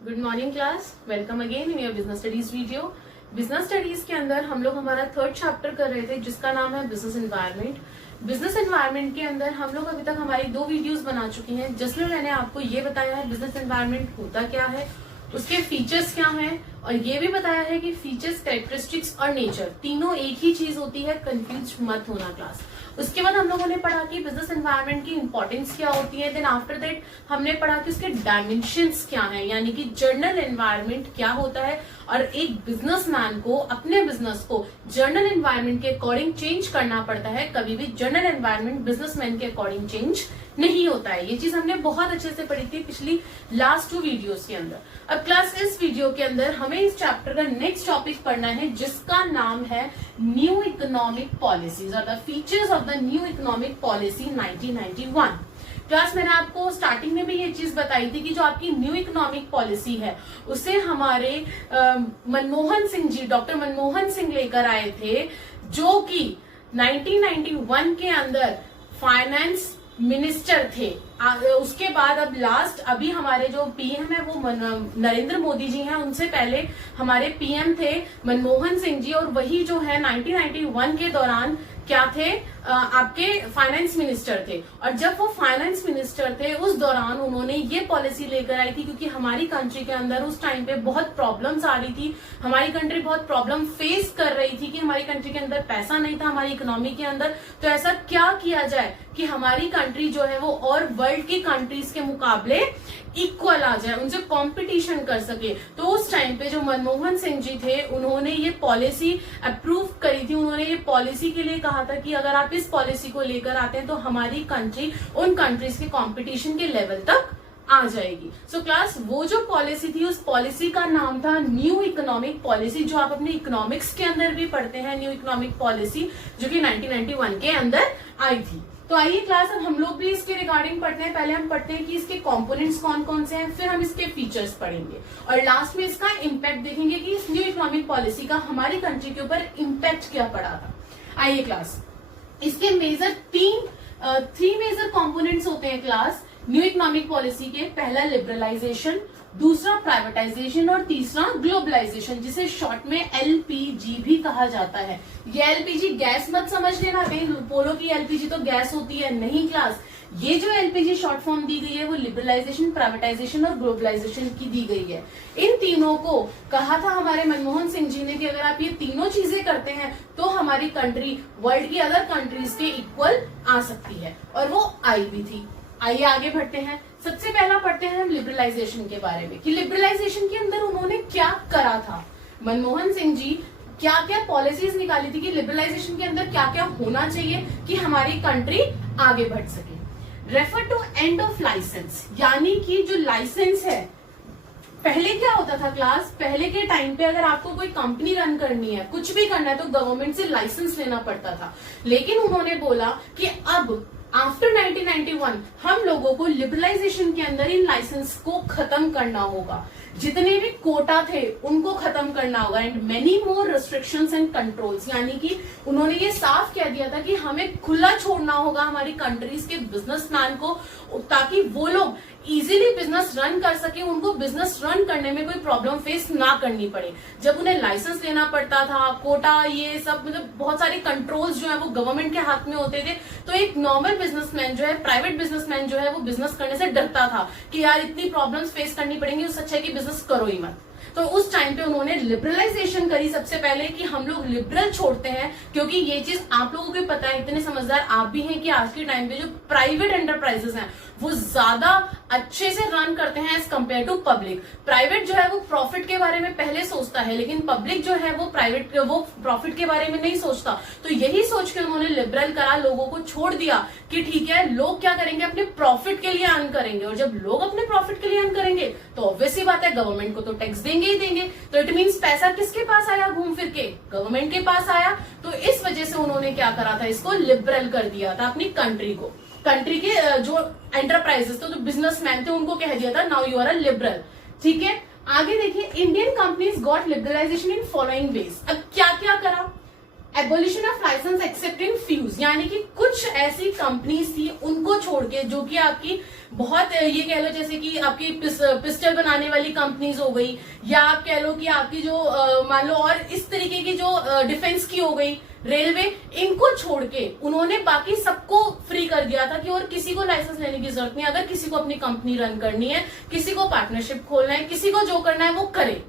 Good morning class, welcome again in your business studies video. Business studies के अंदर हम लोग हमारा थर्ड चैप्टर कर रहे थे जिसका नाम है बिजनेस एनवायरनमेंट। बिजनेस एनवायरनमेंट के अंदर हम लोग अभी तक हमारी 2 वीडियोस बना चुकी हैं जिसमें मैंने आपको ये बताया है बिजनेस एनवायरनमेंट होता क्या है, उसके फीचर्स क्या हैं, और ये भी बताया है कि फीचर्स, कैरेक्टरिस्टिक्स और नेचर तीनों एक ही चीज होती है। कंफ्यूज मत होना क्लास। उसके बाद हम लोगों ने पढ़ा कि बिजनेस एनवायरनमेंट की इंपॉर्टेंस क्या होती है। देन आफ्टर दैट हमने पढ़ा कि उसके डायमेंशंस क्या हैं, यानी कि जर्नल एनवायरनमेंट क्या होता है और एक बिजनेसमैन को अपने बिजनेस को जर्नल एनवायरनमेंट के अकॉर्डिंग चेंज करना पड़ता है। कभी भी जर्नल एनवायरनमेंट बिजनेसमैन के अकॉर्डिंग चेंज नहीं होता है। ये चीज हमने बहुत अच्छे से पढ़ी थी पिछली लास्ट 2 वीडियोस के अंदर। अब क्लास इस वीडियो के अंदर हमें इस चैप्टर का नेक्स्ट टॉपिक पढ़ना है जिसका नाम है न्यू इकोनॉमिक पॉलिसीज और the features of the new economic policy 1991। Class मैंने आपको स्टार्टिंग में भी ये चीज बताई थी कि जो आपकी न्यू इकोनॉमिक पॉलिसी है उसे हमारे मनमोहन सिंह जी, डॉक्टर मनमोहन सिंह लेकर आए थे, जो कि 1991 के अंदर फाइनेंस मिनिस्टर थे। उसके बाद अब लास्ट अभी हमारे जो पीएम है वो नरेंद्र मोदी जी हैं। उनसे पहले हमारे पीएम थे मनमोहन सिंह जी, और वही जो है 1991 के दौरान क्या थे, आपके फाइनेंस मिनिस्टर थे। और जब वो फाइनेंस मिनिस्टर थे उस दौरान उन्होंने ये पॉलिसी लेकर आई थी क्योंकि हमारी कंट्री के अंदर उस टाइम पे बहुत प्रॉब्लम्स आ रही थी। हमारी कंट्री बहुत प्रॉब्लम फेस कर रही थी कि हमारी कंट्री के अंदर पैसा नहीं था, हमारी इकोनॉमी के अंदर। तो ऐसा क्या किया जाए कि हमारी कंट्री जो है वो और वर्ल्ड की कंट्रीज के मुकाबले इक्वल आ जाए, उनसे कंपटीशन कर सके। तो उस टाइम पे जो मनमोहन सिंह जी थे उन्होंने ये पॉलिसी अप्रूव करी थी। उन्होंने ये पॉलिसी के लिए कहा था कि अगर आप इस पॉलिसी को लेकर आते हैं तो हमारी कंट्री उन कंट्रीज के कंपटीशन के लेवल तक आ जाएगी। सो क्लास वो जो पॉलिसी थी उस पॉलिसी का नाम था न्यू इकोनॉमिक पॉलिसी, जो आप अपने इकोनॉमिक्स के अंदर भी पढ़ते हैं। न्यू इकोनॉमिक पॉलिसी जो कि 1991 के अंदर आई थी। तो आइए क्लास अब हम लोग भी इसके रिगार्डिंग पढ़ते हैं। पहले हम पढ़ते हैं कि इसके कंपोनेंट्स कौन कौन से हैं, फिर हम इसके फीचर्स पढ़ेंगे और लास्ट में इसका इम्पैक्ट देखेंगे कि इस न्यू इकोनॉमिक पॉलिसी का हमारी कंट्री के ऊपर इम्पैक्ट क्या पड़ा था। आइए क्लास, इसके मेजर 3 मेजर कंपोनेंट्स होते हैं क्लास न्यू इकोनॉमिक पॉलिसी के। पहला लिबरलाइजेशन, दूसरा प्राइवेटाइजेशन और तीसरा ग्लोबलाइजेशन, जिसे शॉर्ट में एलपीजी भी कहा जाता है। ये एलपीजी गैस मत समझ लेना, कहीं बोलो कि एलपीजी तो गैस होती है, नहीं क्लास। ये जो एलपीजी शॉर्ट फॉर्म दी गई है वो लिबरलाइजेशन, प्राइवेटाइजेशन और ग्लोबलाइजेशन की दी गई है। इन तीनों को कहा था हमारे मनमोहन सिंह जी ने कि अगर आप ये तीनों चीजें करते हैं तो हमारी कंट्री वर्ल्ड की अदर कंट्रीज के इक्वल आ सकती है, और वो आई भी थी। आइए आगे बढ़ते हैं। सबसे पहला पढ़ते हैं हम लिबरलाइजेशन के बारे में कि लिबरलाइजेशन के अंदर उन्होंने क्या करा था। मनमोहन सिंह जी क्या क्या पॉलिसीज निकाली थी कि लिबरलाइजेशन के अंदर क्या क्या होना चाहिए कि हमारी कंट्री आगे बढ़ सके। Refer to end of licence, यानी कि जो लाइसेंस है, पहले क्या होता था क्लास, पहले के टाइम पे अगर आपको कोई कंपनी रन करनी है, कुछ भी करना है तो गवर्नमेंट से लाइसेंस लेना पड़ता था। लेकिन उन्होंने बोला कि अब आफ्टर 1991 हम लोगों को लिबरलाइजेशन के अंदर इन लाइसेंस को खत्म करना होगा। जितने भी कोटा थे उनको खत्म करना होगा and many more restrictions and controls, यानी कि उन्होंने ये साफ कह दिया था कि हमें खुला छोड़ना होगा हमारी कंट्रीज के बिजनेसमैन को, ताकि वो लोग इजीली बिजनेस रन कर सके, उनको बिजनेस रन करने में कोई प्रॉब्लम फेस ना करनी पड़े। जब उन्हें लाइसेंस लेना पड़ता था, कोटा, ये सब मतलब बहुत सारे कंट्रोल्स जो है वो गवर्नमेंट के हाथ में होते थे, तो एक नॉर्मल बिजनेसमैन जो है, प्राइवेट बिजनेसमैन जो है वो बिजनेस करने से डरता था कि यार इतनी प्रॉब्लम्स फेस करनी पड़ेंगी, उससे अच्छा है कि बिजनेस करो ही मत। तो उस टाइम पे उन्होंने लिबरलाइजेशन करी सबसे पहले कि हम लोग लिबरल छोड़ते हैं, क्योंकि ये चीज आप लोगों को पता है, इतने समझदार आप भी हैं कि आज के टाइम पे जो प्राइवेट एंटरप्राइजेस हैं वो ज्यादा अच्छे से रन करते हैं as compared to public. Private जो है वो प्रॉफिट के बारे में पहले सोचता है, लेकिन पब्लिक जो है वो प्रॉफिट के बारे में नहीं सोचता। तो यही सोच के उन्होंने लिबरल करा, लोगों को छोड़ दिया कि ठीक है लोग क्या करेंगे, अपने प्रॉफिट के लिए अर्न करेंगे, और जब लोग अपने प्रॉफिट के लिए अर्न करेंगे तो ऑब्वियसली बात है गवर्नमेंट को तो टैक्स देंगे ही देंगे। तो इट मीन्स पैसा किसके पास आया, घूम फिर के गवर्नमेंट के पास आया। तो इस वजह से उन्होंने क्या करा था, इसको लिबरल कर दिया था अपनी कंट्री को। कंट्री के जो एंटरप्राइजेस थे, जो बिजनेसमैन थे, उनको कह दिया था now you are a liberal. ठीक है, आगे देखिए, Indian companies got liberalisation in following ways. अब क्या क्या करा, abolition of licence excepting few, यानी कि कुछ ऐसी कंपनीज थी उनको छोड़ के, जो कि आपकी बहुत ये कह लो जैसे कि आपकी पिस्टल बनाने वाली कंपनीज हो गई, या आप कह लो कि आपकी जो मान लो और इस तरीके की जो डिफेंस की हो गई, रेलवे, इनको छोड़ के उन्होंने बाकी सबको फ्री कर दिया था कि और किसी को लाइसेंस लेने की जरूरत नहीं। अगर किसी को अपनी कंपनी रन करनी है, किसी को पार्टनरशिप खोलना है, किसी को जो करना है वो करे।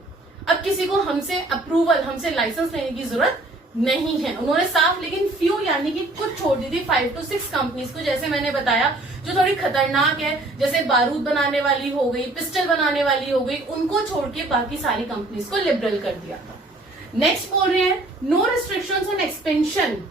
अब किसी को हमसे अप्रूवल, हमसे लाइसेंस लेने की जरूरत नहीं है। उन्होंने साफ लेकिन फ्यू यानी कि कुछ छोड़ दी थी 5 to 6 कंपनीज को, जैसे मैंने बताया जो थोड़ी खतरनाक है, जैसे बारूद बनाने वाली हो गई, पिस्टल बनाने वाली हो गई, उनको छोड़ के बाकी सारी कंपनीज को लिबरल कर दिया था। नेक्स्ट बोल रहे हैं no restrictions on expansion.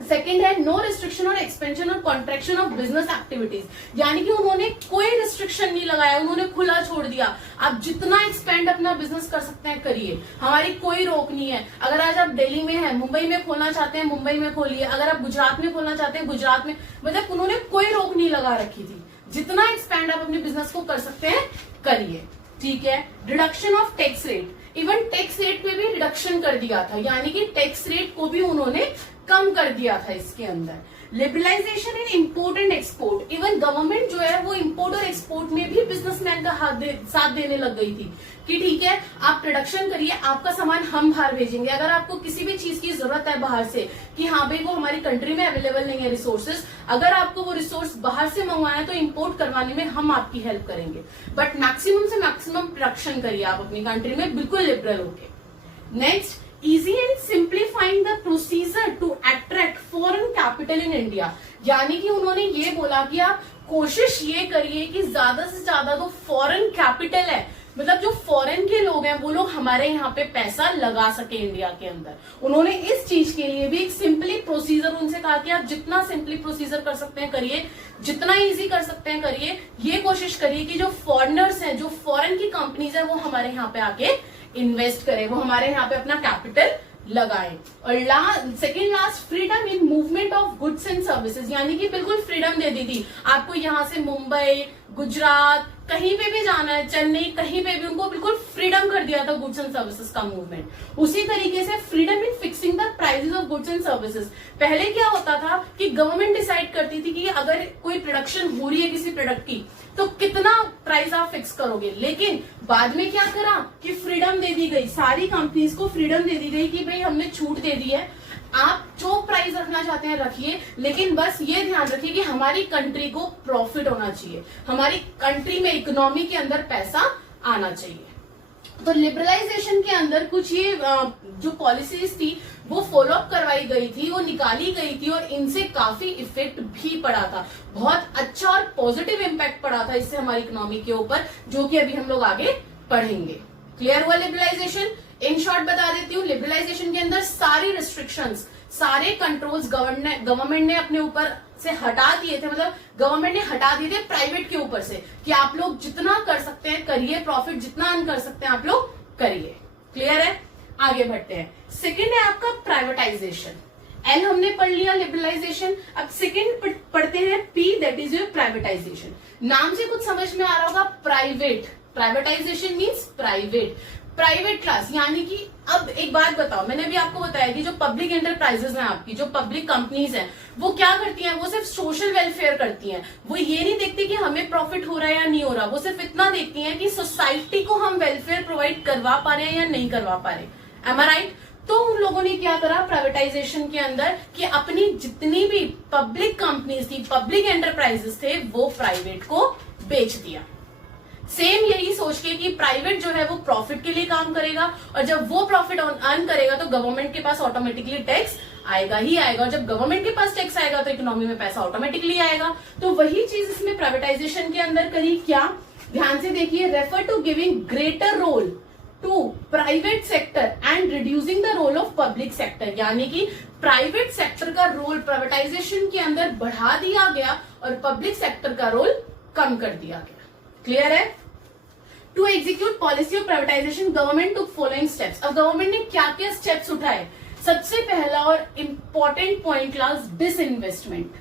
Second है नो रिस्ट्रिक्शन और एक्सपेंशन और कॉन्ट्रैक्शन ऑफ बिजनेस एक्टिविटीज, यानी कि उन्होंने कोई रिस्ट्रिक्शन नहीं लगाया, उन्होंने खुला छोड़ दिया। आप जितना एक्सपेंड अपना बिजनेस कर सकते हैं करिए, हमारी कोई रोक नहीं है। अगर आज आप दिल्ली में हैं, मुंबई में खोलना चाहते हैं मुंबई में खोलिए, अगर आप गुजरात में खोलना चाहते हैं गुजरात में, मतलब उन्होंने कोई रोक नहीं लगा रखी थी। जितना एक्सपेंड आप अपने बिजनेस को कर सकते हैं करिए, ठीक है। Reduction of tax rate, even tax rate पे भी रिडक्शन कर दिया था, यानी कि टैक्स रेट को भी उन्होंने कम कर दिया था इसके अंदर। Liberalisation in import and export, even government जो है वो इंपोर्ट और एक्सपोर्ट में भी बिजनेसमैन का साथ देने लग गई थी कि ठीक है आप प्रोडक्शन करिए, आपका सामान हम बाहर भेजेंगे। अगर आपको किसी भी चीज की जरूरत है बाहर से कि हाँ भाई वो हमारी कंट्री में अवेलेबल नहीं है रिसोर्सेज, अगर आपको वो रिसोर्स बाहर से मंगवाना है तो इंपोर्ट करवाने में हम आपकी हेल्प करेंगे, बट मैक्सिमम से मैक्सिमम प्रोडक्शन करिए आप अपनी कंट्री में बिल्कुल लिबरल होके। Next, easy and simplifying the procedure to attract foreign capital in India, यानी कि उन्होंने ये बोला कि आप कोशिश ये करिए कि ज्यादा से ज्यादा जो फॉरेन कैपिटल है, मतलब जो फॉरेन के लोग हैं वो लोग हमारे यहाँ पे पैसा लगा सके इंडिया के अंदर। उन्होंने इस चीज के लिए भी एक सिंपली प्रोसीजर उनसे कहा कि आप जितना सिंपली प्रोसीजर कर सकते हैं करिए, जितना इजी कर सकते हैं करिए। ये कोशिश करिए कि जो फॉरेनर्स हैं, जो फॉरेन की कंपनीज है, वो हमारे यहाँ पे आके इन्वेस्ट करें, वो हमारे यहाँ पे अपना कैपिटल लगाएं। और second last, freedom in movement of goods and services, यानी कि बिल्कुल फ्रीडम दे दी थी आपको, यहाँ से मुंबई, गुजरात, कहीं पे भी जाना है, चेन्नई, कहीं पे भी उनको बिल्कुल फ्रीडम कर दिया था गुड्स एंड सर्विसेज का मूवमेंट। उसी तरीके से freedom in fixing the prices of goods and services. पहले क्या होता था कि गवर्नमेंट डिसाइड करती थी कि अगर कोई प्रोडक्शन हो रही है किसी प्रोडक्ट की तो कितना प्राइस आप फिक्स करोगे, लेकिन बाद में क्या करा कि फ्रीडम दे दी गई, सारी कंपनीज को फ्रीडम दे दी गई कि भाई हमने छूट दे दी है, आप जो प्राइस रखना चाहते हैं रखिए, लेकिन बस ये ध्यान रखिए कि हमारी कंट्री को प्रॉफिट होना चाहिए, हमारी कंट्री में इकोनॉमी के अंदर पैसा आना चाहिए। तो लिबरलाइजेशन के अंदर कुछ ये जो पॉलिसीज थी वो फॉलो अप करवाई गई थी, वो निकाली गई थी, और इनसे काफी इफेक्ट भी पड़ा था, बहुत अच्छा और पॉजिटिव इम्पैक्ट पड़ा था इससे हमारी इकोनॉमी के ऊपर, जो कि अभी हम लोग आगे पढ़ेंगे। क्लियर हुआ लिबरलाइजेशन? इन शॉर्ट बता देती हूँ, लिबरलाइजेशन के अंदर सारी रिस्ट्रिक्शंस, सारे कंट्रोल्स गवर्नमेंट ने अपने ऊपर से हटा दिए थे, मतलब गवर्नमेंट ने हटा दिए थे प्राइवेट के ऊपर से कि आप लोग जितना कर सकते हैं करिए, प्रॉफिट जितना अर्न कर सकते हैं आप लोग करिए। क्लियर है? आगे बढ़ते हैं। सेकेंड है आपका प्राइवेटाइजेशन। एल हमने पढ़ लिया लिबरलाइजेशन, अब सेकेंड पढ़ते हैं P, that is your privatisation. नाम से कुछ समझ में आ रहा होगा, private, privatisation means private, private class, यानी कि अब एक बात बताओ, मैंने भी आपको बताया कि जो पब्लिक एंटरप्राइजेस हैं आपकी, जो पब्लिक कंपनीज हैं, वो क्या करती हैं, वो सिर्फ सोशल वेलफेयर करती हैं, वो ये नहीं देखती कि हमें प्रॉफिट हो रहा है या नहीं हो रहा, वो सिर्फ इतना देखती हैं कि सोसाइटी को हम वेलफेयर प्रोवाइड करवा पा रहे हैं या नहीं करवा पा रहे। एम आई राइट? तो उन लोगों ने क्या करा प्राइवेटाइजेशन के अंदर कि अपनी जितनी भी पब्लिक कंपनीज थी, पब्लिक एंटरप्राइजेस थे, वो प्राइवेट को बेच दिया। सेम यही सोच के कि प्राइवेट जो है वो प्रॉफिट के लिए काम करेगा, और जब वो प्रॉफिट अर्न करेगा तो गवर्नमेंट के पास ऑटोमेटिकली टैक्स आएगा ही आएगा, और जब गवर्नमेंट के पास टैक्स आएगा तो इकोनॉमी में पैसा ऑटोमेटिकली आएगा। तो वही चीज इसमें प्राइवेटाइजेशन के अंदर करी। क्या? ध्यान से देखिए, refer to giving greater role to private sector and reducing the role of public sector, यानी कि प्राइवेट सेक्टर का रोल प्राइवेटाइजेशन के अंदर बढ़ा दिया गया और पब्लिक सेक्टर का रोल कम कर दिया गया। क्लियर है? To execute policy of privatisation government took following steps. अब गवर्नमेंट ने क्या क्या स्टेप्स उठाए? सबसे पहला और important point class, disinvestment.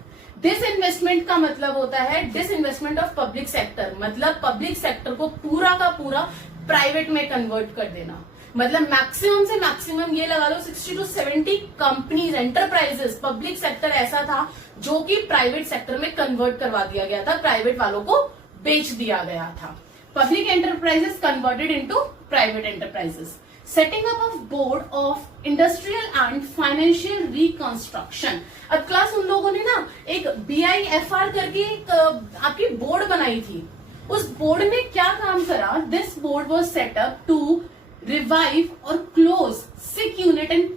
Disinvestment का मतलब होता है डिसइन्वेस्टमेंट ऑफ पब्लिक सेक्टर, मतलब पब्लिक सेक्टर को पूरा का पूरा प्राइवेट में कन्वर्ट कर देना। मतलब मैक्सिमम से मैक्सिमम ये लगा लो 60 to 70 companies, enterprises, public sector ऐसा था जो कि प्राइवेट सेक्टर में कन्वर्ट करवा दिया गया था, प्राइवेट वालों को बेच दिया गया था। Public enterprises converted into private enterprises. Setting up of board of industrial and financial reconstruction. अब क्लास उन लोगों ने ना एक BIFR करके एक आपकी बोर्ड बनाई थी। उस बोर्ड ने क्या काम करा? This board was set up to revive और close sick unit and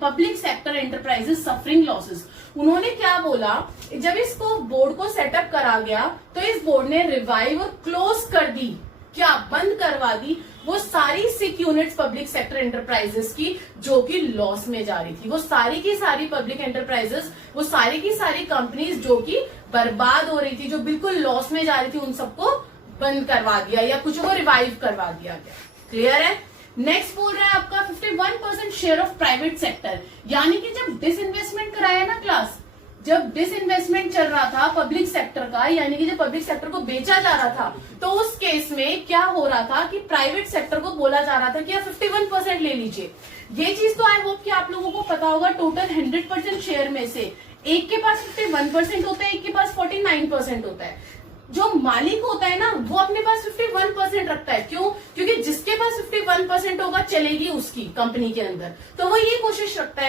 public sector enterprises suffering losses. उन्होंने क्या बोला, जब इसको बोर्ड को सेटअप करा गया तो इस बोर्ड ने रिवाइव और क्लोज कर दी, क्या बंद करवा दी, वो सारी सिक यूनिट्स पब्लिक सेक्टर एंटरप्राइजेस की जो कि लॉस में जा रही थी। वो सारी की सारी पब्लिक एंटरप्राइजेस, वो सारी की सारी कंपनीज जो कि बर्बाद हो रही थी, जो बिल्कुल लॉस में जा रही थी, उन सबको बंद करवा दिया या कुछ को रिवाइव करवा दिया गया। क्लियर है? नेक्स्ट बोल रहा है आपका 51% शेयर ऑफ प्राइवेट सेक्टर, यानी कि जब डिसइन्वेस्टमेंट कराया ना क्लास, जब डिसइन्वेस्टमेंट चल रहा था पब्लिक सेक्टर का, यानी कि जब पब्लिक सेक्टर को बेचा जा रहा था, तो उस केस में क्या हो रहा था कि प्राइवेट सेक्टर को बोला जा रहा था कि आप 51% ले लीजिए। ये चीज तो आई होप कि आप लोगों को पता होगा। टोटल 100% शेयर में से एक के पास 51% होता है, एक के पास 49% होता है। जो मालिक होता है ना, वो अपने पास 51% रखता है। क्यों? क्योंकि जिसके पास 51% होगा चलेगी उसकी कंपनी के अंदर, तो वो ये कोशिश करता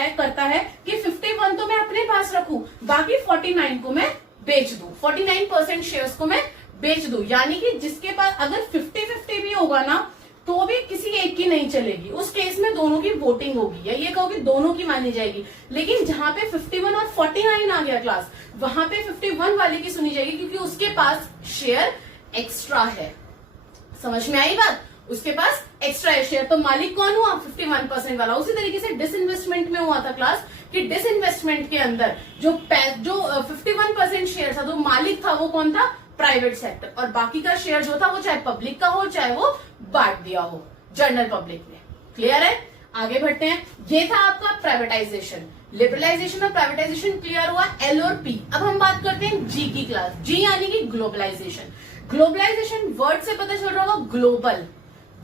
है कि 51 तो मैं अपने पास रखूं, बाकी 49 को मैं बेच दूं, 49% शेयर्स को मैं बेच दूं। यानी कि जिसके पास अगर 50-50 भी होगा ना, तो भी किसी एक की नहीं चलेगी, उस केस में दोनों की वोटिंग होगी, या ये कहो कि दोनों की मानी जाएगी। लेकिन जहां पे 51 और 49 आ गया क्लास, वहां पे 51 वाले की सुनी जाएगी, क्योंकि उसके पास शेयर एक्स्ट्रा है। समझ में आई बात? उसके पास एक्स्ट्रा है शेयर, तो मालिक कौन हुआ? 51% वाला। उसी तरीके से डिसइन्वेस्टमेंट में हुआ था क्लास कि डिसइन्वेस्टमेंट के अंदर जो 51% शेयर था, जो मालिक था वो कौन था? प्राइवेट सेक्टर, और बाकी का शेयर जो था वो चाहे पब्लिक का हो चाहे वो बांट दिया हो जनरल पब्लिक ने। क्लियर है? आगे बढ़ते हैं। ये था आपका प्राइवेटाइजेशन, लिबरलाइजेशन और प्राइवेटाइजेशन क्लियर हुआ। L और P। अब हम बात करते हैं G की क्लास। G यानी कि ग्लोबलाइजेशन। ग्लोबलाइजेशन वर्ड से पता चल रहा होगा ग्लोबल।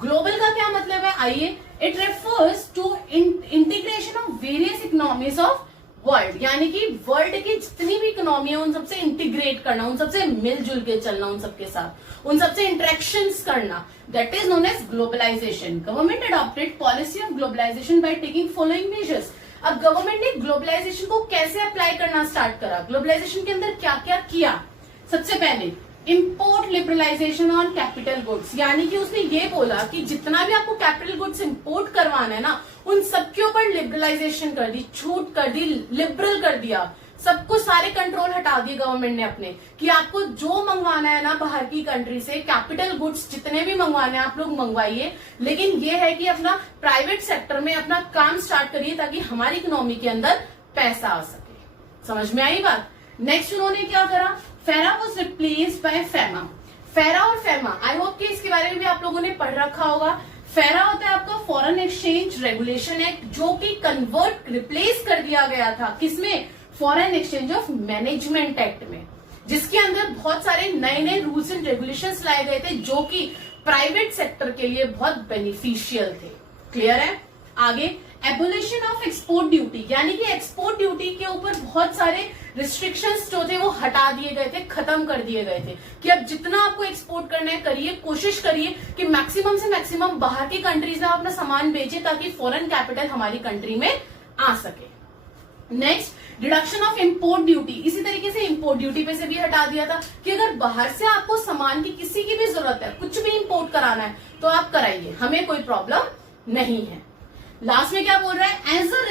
ग्लोबल का क्या मतलब है? आइए, it refers to integration of various economies of world, यानी कि वर्ल्ड की जितनी भी इकोनॉमी है उन सबसे इंटीग्रेट करना, उन सबसे मिलजुल के चलना, उन सबके साथ, उन सबसे इंटरेक्शंस करना, that is known as globalization. Government adopted policy of globalization by taking following measures. अब गवर्नमेंट ने ग्लोबलाइजेशन को कैसे अप्लाई करना स्टार्ट करा, ग्लोबलाइजेशन के अंदर क्या क्या किया? सबसे पहले import liberalization on capital goods, यानी कि उसने ये बोला कि जितना भी आपको कैपिटल गुड्स इंपोर्ट करवाना है ना, उन सबके ऊपर लिबरलाइजेशन कर दी, छूट कर दी, लिबरल कर दिया, सबको सारे कंट्रोल हटा दिए गवर्नमेंट ने अपने, कि आपको जो मंगवाना है ना बाहर की कंट्री से, कैपिटल गुड्स जितने भी मंगवाने हैं आप लोग मंगवाइए, लेकिन ये है कि अपना प्राइवेट सेक्टर में अपना काम स्टार्ट करिए ताकि हमारी इकोनॉमी के अंदर पैसा आ सके। समझ में आई बात? नेक्स्ट उन्होंने क्या करा? फेरा वॉज रिप्लेस्ड बाय फेमा। फेरा और फेमा, आई होप कि इसके बारे में भी आप लोगों ने पढ़ रखा होगा। फेरा होता है आपका फॉरेन एक्सचेंज रेगुलेशन एक्ट, जो कि कन्वर्ट रिप्लेस कर दिया गया था किसमें? Foreign exchange of management act में, जिसके अंदर बहुत सारे नए नए रूल्स एंड रेगुलेशंस लाए गए थे जो कि प्राइवेट सेक्टर के लिए बहुत बेनिफिशियल थे। क्लियर है? आगे, एबोलिशन ऑफ एक्सपोर्ट ड्यूटी, यानी कि एक्सपोर्ट ड्यूटी के ऊपर बहुत सारे रिस्ट्रिक्शंस जो थे वो हटा दिए गए थे, खत्म कर दिए गए थे, कि अब जितना आपको एक्सपोर्ट करना है करिए, कोशिश करिए कि मैक्सिमम से मैक्सिमम बाहर की कंट्रीज में अपना सामान बेचे ताकि फॉरेन कैपिटल हमारी कंट्री में आ सके। Next, deduction of import duty, इसी तरीके से इंपोर्ट ड्यूटी पे से भी हटा दिया था कि अगर बाहर से आपको सामान की किसी की भी जरूरत है, कुछ भी इंपोर्ट कराना है तो आप कराइए, हमें कोई प्रॉब्लम नहीं है। लास्ट में क्या बोल रहा है? एज अ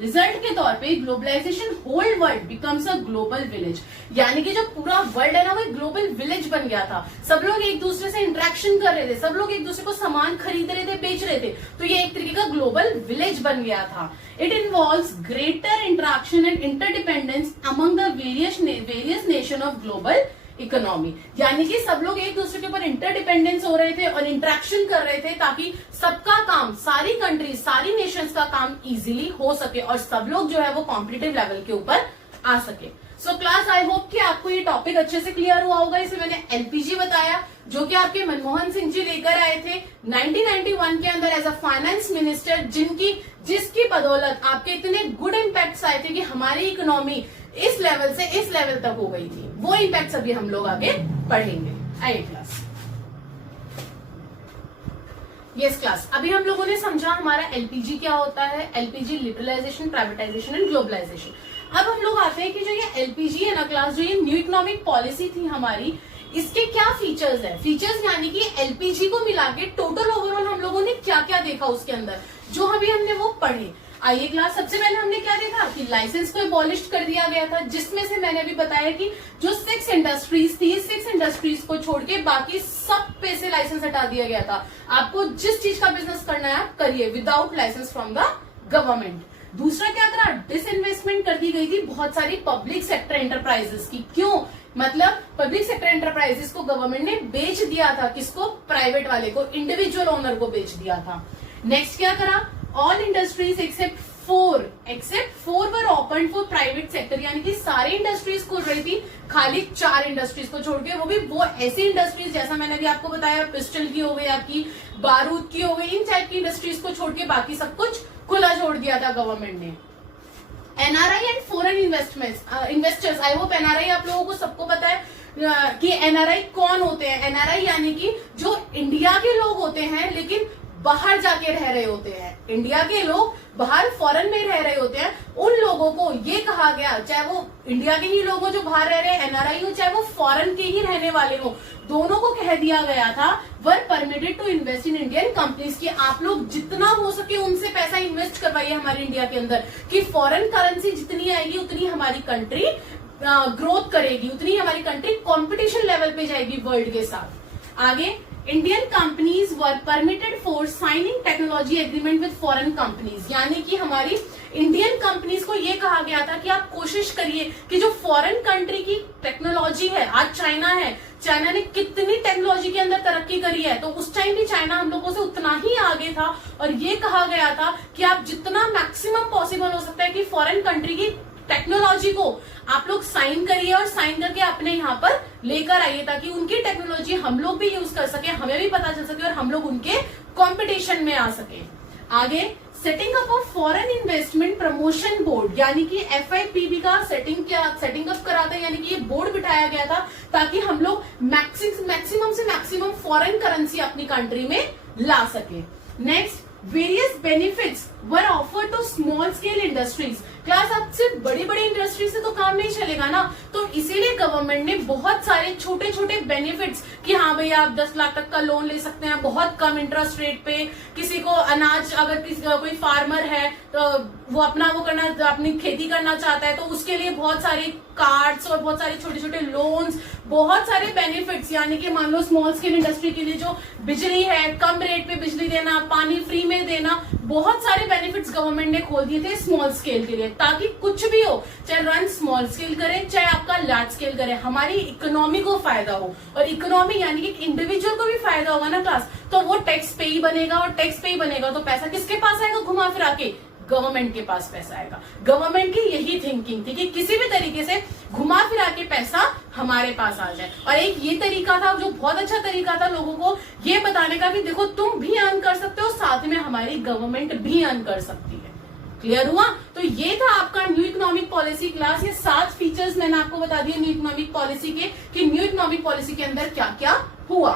रिजल्ट के तौर पे globalization whole world becomes a global village, यानी कि जो पूरा वर्ल्ड है ना वो एक ग्लोबल विलेज बन गया था। सब लोग एक दूसरे से इंटरेक्शन कर रहे थे, सब लोग एक दूसरे को सामान खरीद रहे थे, बेच रहे थे, तो ये एक तरीके का ग्लोबल विलेज बन गया था। It involves greater interaction and interdependence among the various nation of global economy, यानी कि सब लोग एक दूसरे के ऊपर इंटरडिपेंडेंस हो रहे थे और इंटरेक्शन कर रहे थे ताकि सबका काम, सारी कंट्री, सारी नेशंस का काम इजीली हो सके और सब लोग जो है वो कॉम्पिटिटिव लेवल के ऊपर आ सके। सो क्लास, आई होप कि आपको ये टॉपिक अच्छे से क्लियर हुआ होगा। इसे मैंने एलपीजी बताया जो कि आपके मनमोहन सिंह जी लेकर आए थे 1991 के अंदर एज अ फाइनेंस मिनिस्टर जिसकी बदौलत आपके इतने गुड इम्पैक्ट्स आए थे कि हमारी इकोनॉमी इस लेवल से इस लेवल तक हो गई थी, वो इम्पैक्ट्स अभी हम लोग आगे पढ़ेंगे। आइए क्लास। यस क्लास, अभी हम लोगों ने समझा हमारा एलपीजी क्या होता है, LPG liberalization, privatization and globalization. अब हम लोग आते हैं कि जो ये एलपीजी है ना क्लास, जो ये न्यू इकोनॉमिक पॉलिसी थी हमारी, इसके क्या फीचर्स है। फीचर्स यानी कि एलपीजी को मिला के टोटल ओवरऑल हम लोगों ने क्या क्या देखा उसके अंदर, जो अभी हमने वो पढ़े। आइए क्लास, सबसे पहले हमने क्या देखा कि लाइसेंस को एबॉलिश कर दिया गया था, जिसमें से मैंने अभी बताया कि जो 6 इंडस्ट्रीज थी, 6 इंडस्ट्रीज को छोड़ के बाकी सब पे से लाइसेंस हटा दिया गया था। आपको जिस चीज का बिजनेस करना है आप करिए without license from the government. दूसरा क्या करा, डिसइन्वेस्टमेंट कर दी गई थी बहुत सारी पब्लिक सेक्टर एंटरप्राइजेस की। क्यों, मतलब पब्लिक सेक्टर एंटरप्राइजेस को गवर्नमेंट ने बेच दिया था, किसको, प्राइवेट वाले को, इंडिविजुअल ओनर को बेच दिया था। नेक्स्ट क्या करा, all industries except four were open for private sector, यानी कि सारी इंडस्ट्रीज खोल रही थी, खाली 4 इंडस्ट्रीज को छोड़ के, वो ऐसी इंडस्ट्रीज जैसा मैंने अभी आपको बताया, पिस्टल की हो गई, आपकी बारूद की हो गई, इन टाइप की इंडस्ट्रीज को छोड़ के बाकी सब कुछ खुला छोड़ दिया था गवर्नमेंट ने। NRI and foreign investors, I hope NRI आप लोगों को सबको पता है कि एनआरआई कौन होते हैं। एनआरआई यानी कि जो इंडिया के लोग होते हैं लेकिन बाहर जाके रह रहे होते हैं, इंडिया के लोग बाहर फॉरेन में रह रहे होते हैं, उन लोगों को ये कहा गया, चाहे वो इंडिया के ही लोग हो जो बाहर रह रहे हैं एनआरआई हो, चाहे वो फॉरेन के ही रहने वाले हो, दोनों को कह दिया गया था were permitted to invest in Indian companies, की आप लोग जितना हो सके उनसे पैसा इन्वेस्ट करवाइए हमारे इंडिया के अंदर, कि फॉरेन करेंसी जितनी आएगी उतनी हमारी कंट्री ग्रोथ करेगी, उतनी हमारी कंट्री कॉम्पिटिशन लेवल पे जाएगी वर्ल्ड के साथ। आगे, Indian companies were permitted for signing technology agreement with foreign companies, यानी कि हमारी इंडियन कंपनीज को यह कहा गया था कि आप कोशिश करिए कि जो फॉरेन कंट्री की टेक्नोलॉजी है, आज चाइना है, चाइना ने कितनी टेक्नोलॉजी के अंदर तरक्की करी है, तो उस टाइम भी चाइना हम लोगों से उतना ही आगे था, और ये कहा गया था कि आप जितना मैक्सिमम पॉसिबल हो सकता है कि फॉरेन कंट्री की टेक्नोलॉजी को आप लोग साइन करिए और साइन करके अपने यहाँ पर लेकर आइए, ताकि उनकी टेक्नोलॉजी हम लोग भी यूज कर सके, हमें भी पता चल सके और हम लोग उनके कंपटीशन में आ सके। आगे, setting up of foreign investment promotion board, यानी कि FIPB का सेटिंग अप करा था, यानी कि ये बोर्ड बिठाया गया था ताकि हम लोग मैक्सिमम से मैक्सिमम फॉरेन करेंसी अपनी कंट्री में ला सके। Next, various benefits were offered to small scale industries. Class, अब सिर्फ बड़ी बड़ी इंडस्ट्री से तो काम नहीं चलेगा ना, तो इसीलिए गवर्नमेंट ने बहुत सारे छोटे छोटे बेनिफिट्स कि हाँ भैया आप 10 लाख तक का लोन ले सकते हैं बहुत कम इंटरेस्ट रेट पे, किसी को अनाज, अगर किसी कोई फार्मर है तो वो अपनी खेती करना चाहता है तो उसके लिए बहुत सारे कार्ड्स और बहुत सारे छोटे छोटे लोन्स, बहुत सारे बेनिफिट्स, यानी कि मान लो स्मॉल स्केल इंडस्ट्री के लिए जो बिजली है, कम रेट पे बिजली देना, पानी फ्री में देना, बहुत सारे बेनिफिट्स गवर्नमेंट ने खोल दिए थे स्मॉल स्केल के लिए, ताकि कुछ भी हो, चाहे रन स्मॉल स्केल करे चाहे आपका लार्ज स्केल करे, हमारी इकोनॉमी को फायदा हो, और इकोनॉमी यानी कि इंडिविजुअल को भी फायदा होगा ना क्लास, तो वो टैक्स पे ही बनेगा, और टैक्स पे ही बनेगा तो पैसा किसके पास आएगा, घुमा फिरा के गवर्नमेंट के पास पैसा आएगा। गवर्नमेंट की यही थिंकिंग थी कि किसी भी तरीके से घुमा फिरा के पैसा हमारे पास आ जाए, और एक ये तरीका था जो बहुत अच्छा तरीका था लोगों को ये बताने का भी देखो तुम भी अर्न कर सकते हो, साथ में हमारी गवर्नमेंट भी अर्न कर सकती है। क्लियर हुआ? तो ये था आपका न्यू इकोनॉमिक पॉलिसी क्लास। ये 7 फीचर्स मैंने आपको बता दिए न्यू इकोनॉमिक पॉलिसी के, कि न्यू इकोनॉमिक पॉलिसी के अंदर क्या क्या हुआ।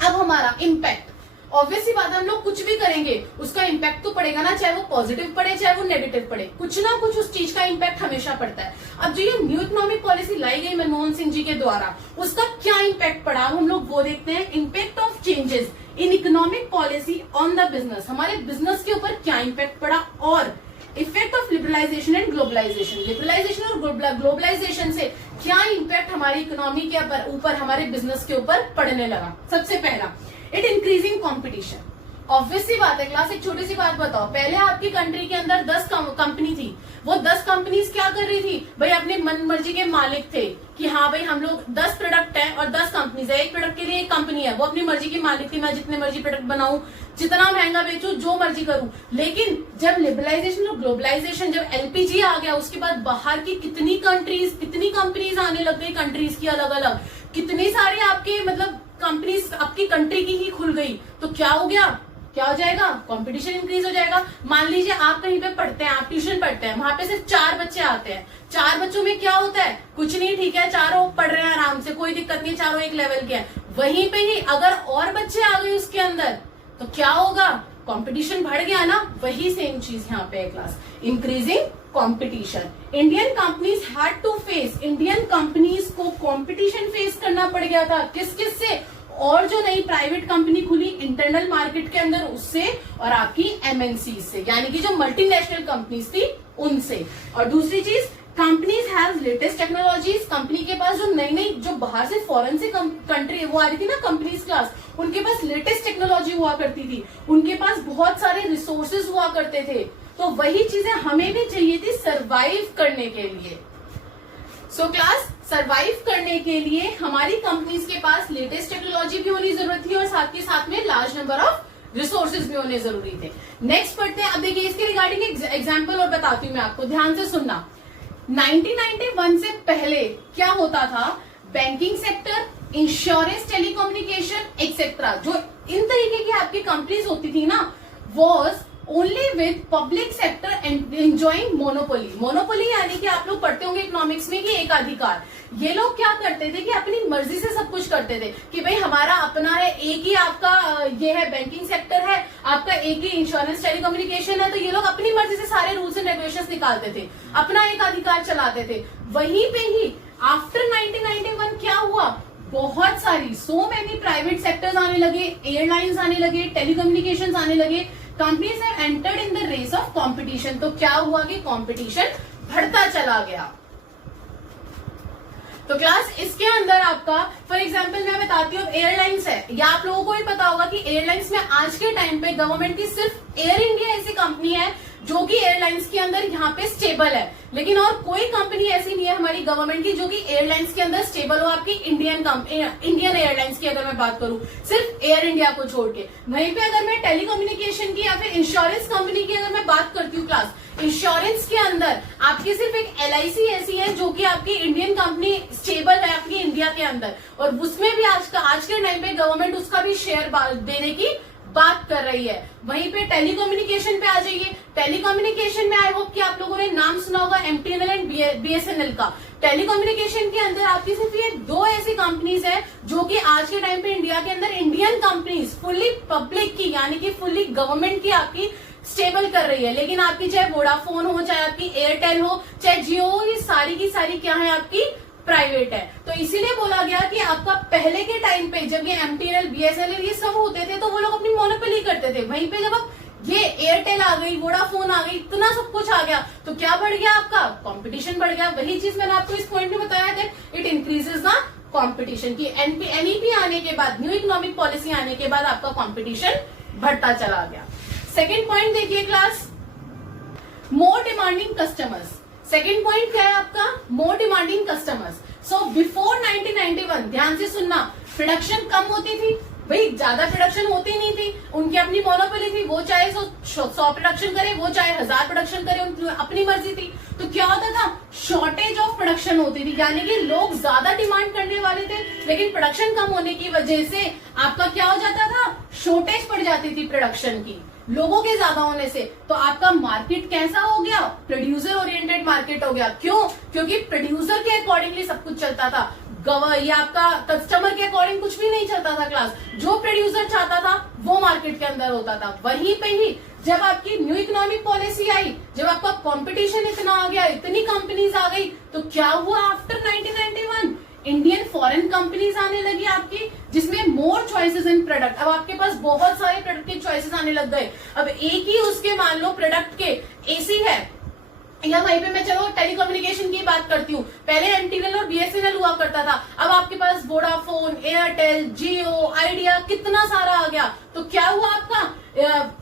अब हमारा इम्पैक्ट, ऑब्वियसली बात है, हम लोग कुछ भी करेंगे उसका इम्पैक्ट तो पड़ेगा ना, चाहे वो पॉजिटिव पड़े चाहे वो नेगेटिव पड़े, कुछ ना कुछ उस चीज का इम्पैक्ट हमेशा पड़ता है। अब जो ये न्यू इकोनॉमिक पॉलिसी लाई गई मनमोहन सिंह जी के द्वारा, उसका क्या इम्पैक्ट पड़ा, हम लोग वो देखते हैं। Impact of changes in economic policy on the business, हमारे बिजनेस के ऊपर क्या इम्पैक्ट पड़ा, और effect of liberalization and globalization, liberalization और ग्लोबलाइजेशन से क्या इम्पैक्ट हमारी इकोनॉमी के ऊपर, हमारे बिजनेस के ऊपर पड़ने लगा। सबसे पहला, इट इंक्रीजिंग कॉम्पिटिशन। ऑब्वियसली बात है क्लास, एक छोटी सी बात बताओ, पहले आपकी कंट्री के अंदर 10 कंपनी थी, वो 10 कंपनीज क्या कर रही थी भाई, अपने मन मर्जी के मालिक थे कि हाँ भाई हम लोग 10 प्रोडक्ट है और 10 कंपनीज है, एक प्रोडक्ट के लिए एक कंपनी है, वो अपनी मर्जी की मालिक थी, मैं जितने मर्जी प्रोडक्ट बनाऊं, जितना महंगा बेचूं, जो मर्जी करूं। लेकिन जब लिबरलाइजेशन और ग्लोबलाइजेशन, जब LPG आ गया, उसके बाद बाहर की कितनी कंपनीज आने लग गई, कंट्रीज की अलग अलग, कितने सारे आपके मतलब कंपनीज आपकी कंट्री की ही खुल गई तो क्या हो गया, क्या हो जाएगा, कंपटीशन इंक्रीज हो जाएगा। मान लीजिए आप कहीं पे पढ़ते हैं, आप ट्यूशन पढ़ते हैं, वहां पे सिर्फ 4 बच्चे आते हैं, 4 बच्चों में क्या होता है, कुछ नहीं, ठीक है, चारों पढ़ रहे हैं आराम से, कोई दिक्कत नहीं, चारों एक लेवल के हैं। वहीं पे ही अगर और बच्चे आ गए उसके अंदर तो क्या होगा, कंपटीशन बढ़ गया ना। वही सेम चीज यहाँ पे है class, increasing competition. Indian companies had to face, Indian companies को कंपटीशन फेस करना पड़ गया था, किस किस से, और जो नई प्राइवेट कंपनी खुली इंटरनल मार्केट के अंदर उससे, और आपकी एमएनसी से, यानी कि जो मल्टीनेशनल कंपनीज थी उनसे। और दूसरी चीज, companies have latest technologies, company के पास जो नई नई, जो बाहर से फॉरेन से कंट्री वो आ रही थी ना कंपनीज क्लास, उनके पास लेटेस्ट टेक्नोलॉजी हुआ करती थी, उनके पास बहुत सारे रिसोर्सेज हुआ करते थे। तो वही चीजें हमें भी चाहिए थी सरवाइव करने के लिए। सो क्लास, सरवाइव करने के लिए हमारी कंपनीज के पास लेटेस्ट टेक्नोलॉजी भी होनी जरूरत थी और साथ के साथ में लार्ज नंबर ऑफ रिसोर्सेज भी होने जरूरी थे। नेक्स्ट पढ़ते हैं। अब देखिए इसके रिगार्डिंग एग्जांपल और बताती हूँ मैं आपको, ध्यान से सुनना। 1991 से पहले क्या होता था, banking sector, insurance, telecommunication etcetera, जो इन तरीके की आपकी कंपनीज होती थी ना, was only with public sector enjoying monopoly. Monopoly यानी कि आप लोग पढ़ते होंगे इकोनॉमिक्स में कि एकाधिकार। ये लोग क्या करते थे कि अपनी मर्जी से सब कुछ करते थे कि भाई हमारा अपना है, एक ही आपका ये है बैंकिंग सेक्टर है, आपका एक ही इंश्योरेंस टेलीकम्युनिकेशन है, तो ये लोग अपनी मर्जी से सारे रूल्स एंड रेगुलेशंस निकालते थे, अपना एक अधिकार चलाते थे। वहीं पे ही आफ्टर 1991 क्या हुआ, बहुत सारी सो मेनी प्राइवेट सेक्टर्स आने लगे, एयरलाइंस आने लगे, टेलीकम्युनिकेशंस आने लगे, companies have entered in the race of competition. तो क्या हुआ कि कंपटीशन बढ़ता चला गया। तो क्लास इसके अंदर आपका फॉर एग्जांपल मैं बताती हूँ, एयरलाइंस है, या आप लोगों को भी पता होगा कि एयरलाइंस में आज के टाइम पे गवर्नमेंट की सिर्फ एयर इंडिया ऐसी कंपनी है जो कि एयरलाइंस के अंदर यहाँ पे स्टेबल है, लेकिन और कोई कंपनी ऐसी नहीं है हमारी गवर्नमेंट की जो कि एयरलाइंस के अंदर स्टेबल हो। आपकी इंडियन एयरलाइंस की अगर मैं बात करूं, सिर्फ एयर इंडिया को छोड़ के। वहीं पे अगर मैं टेलीकम्युनिकेशन की या फिर इंश्योरेंस कंपनी की अगर मैं बात करती हूँ क्लास, इंश्योरेंस के अंदर आपकी सिर्फ एक LIC ऐसी है जो कि आपकी इंडियन कंपनी स्टेबल है आपकी इंडिया के अंदर, और उसमें भी आज के टाइम पे गवर्नमेंट उसका भी शेयर देने की बात कर रही है। वहीं पे टेलीकम्युनिकेशन पे आ जाइए। टेलीकम्युनिकेशन में आई होप कि आप लोगों ने नाम सुना होगा MTNL एंड BSNL का। टेलीकम्युनिकेशन के अंदर आपकी सिर्फ ये 2 ऐसी कंपनीज है जो कि आज के टाइम पे इंडिया के अंदर इंडियन कंपनीज फुल्ली पब्लिक की यानी कि फुल्ली गवर्नमेंट की आपकी स्टेबल कर रही है। लेकिन आपकी चाहे वोडाफोन हो, चाहे आपकी एयरटेल हो, चाहे जियो हो, ये सारी की सारी क्या है आपकी प्राइवेट है। तो इसीलिए बोला गया कि आपका पहले के टाइम पे जब ये MTNL BSNL ये सब होते थे तो वो लोग अपनी मोनोपोली करते थे। वहीं पे जब अब ये एयरटेल आ गई, वोडाफोन आ गई, इतना सब कुछ आ गया तो क्या बढ़ गया, आपका कंपटीशन बढ़ गया। वही चीज मैंने आपको इस पॉइंट में बताया था, इट इंक्रीजेस द कंपटीशन की NEP आने के बाद, न्यू इकोनॉमिक पॉलिसी आने के बाद आपका कंपटीशन बढ़ता चला गया। सेकेंड पॉइंट देखिए class, more demanding customers. Second point क्या है आपका, more demanding customers. So before 1991, ध्यान से सुनना, प्रोडक्शन कम होती थी, भाई ज्यादा प्रोडक्शन होती नहीं थी, उनकी अपनी मोनोपोली थी, वो चाहे 100 प्रोडक्शन करे, वो चाहे 1000 प्रोडक्शन करे, उनकी अपनी मर्जी थी। तो क्या होता था, शॉर्टेज ऑफ प्रोडक्शन होती थी, यानी कि लोग ज्यादा डिमांड करने वाले थे लेकिन प्रोडक्शन कम होने की वजह से आपका क्या हो जाता था, शॉर्टेज पड़ जाती थी प्रोडक्शन की, लोगों के ज्यादा होने से। तो आपका मार्केट कैसा हो गया, प्रोड्यूसर ओरिएंटेड मार्केट हो गया। क्यों, क्योंकि प्रोड्यूसर के अकॉर्डिंगली सब कुछ चलता था, ये आपका कस्टमर के अकॉर्डिंग कुछ भी नहीं चलता था क्लास। जो प्रोड्यूसर चाहता था वो मार्केट के अंदर होता था। वहीं पे ही जब आपकी न्यू इकोनॉमिक पॉलिसी आई, जब आपका कंपटीशन इतना आ गया, इतनी कंपनीज आ गई, तो क्या हुआ आफ्टर 1991, इंडियन फॉरेन कंपनीज आने लगी आपकी, जिसमें मोर चॉइसेस इन प्रोडक्ट। अब आपके पास बहुत सारे प्रोडक्ट के चॉइसेस आने लग गए। अब एक ही उसके मान लो प्रोडक्ट के AC है, या वहीं पे मैं चलो टेलीकम्युनिकेशन की बात करती हूँ, पहले MTNL और BSNL हुआ करता था, अब आपके पास वोडाफोन, एयरटेल, जियो, आइडिया, कितना सारा आ गया। तो क्या हुआ, आपका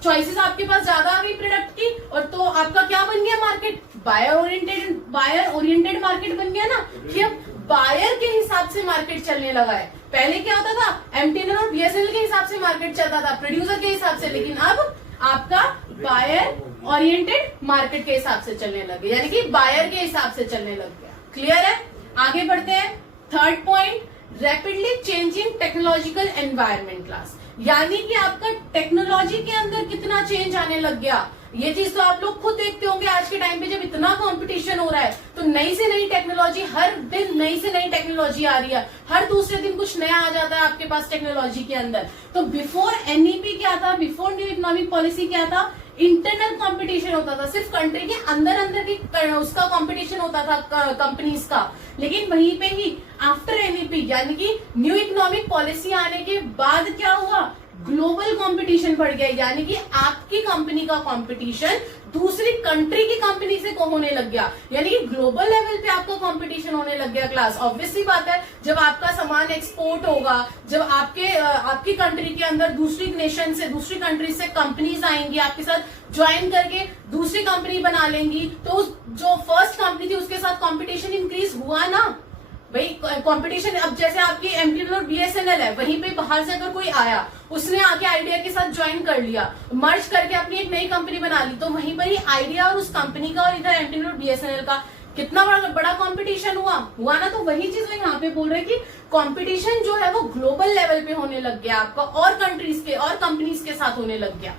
चॉइसेस आपके पास ज्यादा आ गई प्रोडक्ट की, और तो आपका क्या बन गया मार्केट, बायर ओरिएंटेड मार्केट बन गया ना, कि अब बायर के हिसाब से मार्केट चलने लगा है। पहले क्या होता था, MTNL और BSNL के हिसाब से मार्केट चलता था, प्रोड्यूसर के हिसाब से, लेकिन अब आपका बायर ओरिएंटेड मार्केट के हिसाब से चलने लगे, यानी कि बायर के हिसाब से चलने लग गया। क्लियर है, आगे बढ़ते हैं। Third point, rapidly changing technological environment class, यानी कि आपका टेक्नोलॉजी के अंदर कितना चेंज आने लग गया। ये चीज तो आप लोग खुद देखते होंगे आज के टाइम पे जब इतना कंपटीशन हो रहा है तो नई से नई टेक्नोलॉजी, हर दिन नई से नई टेक्नोलॉजी आ रही है, हर दूसरे दिन कुछ नया आ जाता है आपके पास टेक्नोलॉजी के अंदर। तो बिफोर एनईपी क्या था, बिफोर न्यू इकोनॉमिक पॉलिसी क्या था, इंटरनल कंपटीशन होता था, सिर्फ कंट्री के अंदर अंदर की उसका कंपटीशन होता था कंपनीज का। लेकिन वहीं पे ही आफ्टर एनईपी यानी कि न्यू इकोनॉमिक पॉलिसी आने के बाद क्या हुआ, ग्लोबल कंपटीशन बढ़ गया, यानी कि आपकी कंपनी का कंपटीशन दूसरी कंट्री की कंपनी से होने लग गया, यानी कि ग्लोबल लेवल पे आपका कंपटीशन होने लग गया क्लास। ऑब्वियसली बात है, जब आपका सामान एक्सपोर्ट होगा, जब आपकी कंट्री के अंदर दूसरी नेशन से, दूसरी कंट्री से कंपनीज आएंगी, आपके साथ ज्वाइन करके दूसरी कंपनी बना लेंगी, तो जो फर्स्ट कंपनी थी उसके साथ कंपटीशन इंक्रीज हुआ ना भाई। कंपटीशन अब जैसे आपकी एमटीएनएल और बीएसएनएल है, वहीं पे बाहर से अगर कोई आया, उसने आके आइडिया के साथ ज्वाइन कर लिया, मर्ज करके अपनी एक नई कंपनी बना ली, तो वहीं पर ही आइडिया और उस कंपनी का और इधर एमटीएनएल और बीएसएनएल का कितना बड़ा कंपटीशन हुआ ना। तो वही चीज मैं यहाँ पे बोल रही कि कंपटीशन जो है वो ग्लोबल लेवल पे होने लग गया आपका, और कंट्रीज के और कंपनीज के साथ होने लग गया।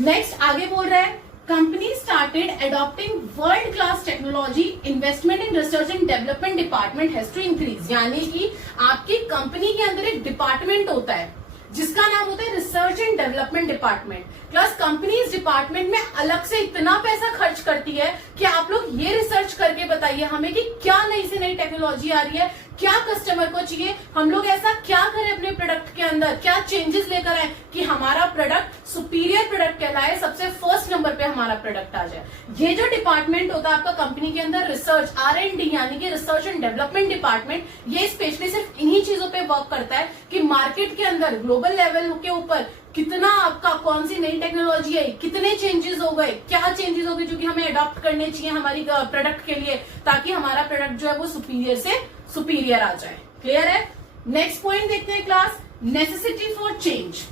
नेक्स्ट आगे बोल रहा है, companies started adopting world class technology, investment in research and development department has to increase, यानी कि आपकी कंपनी के अंदर एक डिपार्टमेंट होता है जिसका नाम होता है research and development department. Plus company इस डिपार्टमेंट में अलग से इतना पैसा खर्च करती है कि आप लोग ये रिसर्च करके बताइए हमें कि क्या नई से नई टेक्नोलॉजी आ रही है, क्या कस्टमर को चाहिए, हम लोग ऐसा क्या करें अपने प्रोडक्ट के अंदर, क्या चेंजेस लेकर आए कि हमारा प्रोडक्ट सुपीरियर प्रोडक्ट कहलाए, सबसे फर्स्ट नंबर पे हमारा प्रोडक्ट आ जाए। ये जो डिपार्टमेंट होता है आपका कंपनी के अंदर, रिसर्च R&D यानी कि रिसर्च एंड डेवलपमेंट डिपार्टमेंट, ये स्पेशली सिर्फ इन्हीं चीजों पे वर्क करता है कि मार्केट के अंदर ग्लोबल लेवल के ऊपर कितना आपका कौन सी नई टेक्नोलॉजी है, कितने चेंजेस हो गए, क्या चेंजेस हो गए जो कि हमें अडॉप्ट करने चाहिए हमारी प्रोडक्ट के लिए, ताकि हमारा प्रोडक्ट जो है वो सुपीरियर से सुपीरियर आ जाए। क्लियर है? नेक्स्ट पॉइंट देखते हैं class, necessity for change.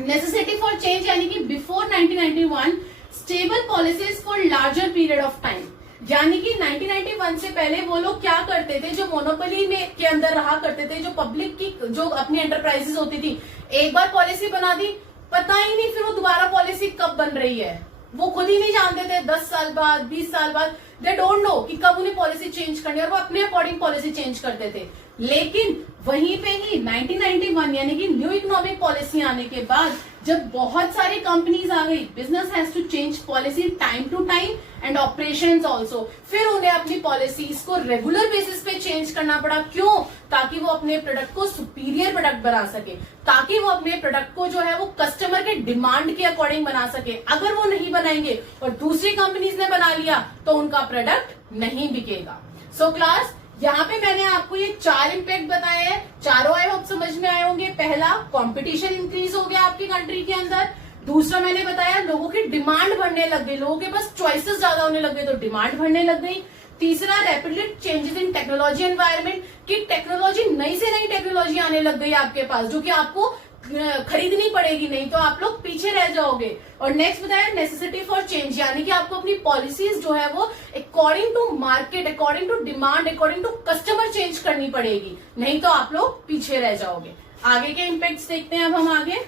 Necessity for change यानी कि before 1991 stable policies for larger period of time, यानी कि 1991 से पहले वो लोग क्या करते थे, जो मोनोपोली में के अंदर रहा करते थे, जो पब्लिक की जो अपनी एंटरप्राइजेस होती थी, एक बार पॉलिसी बना दी, पता ही नहीं फिर वो दोबारा पॉलिसी कब बन रही है, वो खुद ही नहीं जानते थे। 10 साल बाद, 20 साल बाद, दे डोंट नो कि कब उन्हें पॉलिसी चेंज करनी है, और वो अपने अकॉर्डिंग पॉलिसी चेंज करते थे। लेकिन वहीं पे ही 1991 यानी कि न्यू इकोनॉमिक पॉलिसी आने के बाद जब बहुत सारी कंपनीज आ गई, business has to change policy time to time and operations also, फिर उन्हें अपनी पॉलिसीज को रेगुलर बेसिस पे चेंज करना पड़ा। क्यों? ताकि वो अपने प्रोडक्ट को सुपीरियर प्रोडक्ट बना सके, ताकि वो अपने प्रोडक्ट को जो है वो कस्टमर के डिमांड के अकॉर्डिंग बना सके। अगर वो नहीं बनाएंगे और दूसरी कंपनीज ने बना लिया तो उनका प्रोडक्ट नहीं बिकेगा। सो क्लास, यहाँ पे मैंने आपको ये 4 इम्पैक्ट बताए हैं, चारों आई होप समझ में आए होंगे। पहला, कंपटीशन इंक्रीज हो गया आपकी कंट्री के अंदर। दूसरा मैंने बताया, लोगों की डिमांड बढ़ने लग गई, लोगों के पास चॉइसेस ज्यादा होने लग गए तो डिमांड बढ़ने लग गई। तीसरा, rapidly changes in technology environment, की टेक्नोलॉजी नई से नई टेक्नोलॉजी आने लग गई आपके पास, जो कि आपको खरीदनी पड़ेगी, नहीं तो आप लोग पीछे रह जाओगे। और नेक्स्ट बताया, नेसेसिटी फॉर चेंज, यानी कि आपको अपनी पॉलिसीज जो है वो according to market, according to demand, according to customer change करनी पड़ेगी, नहीं तो आप लोग पीछे रह जाओगे। आगे के इम्पैक्ट्स देखते हैं अब हम आगे।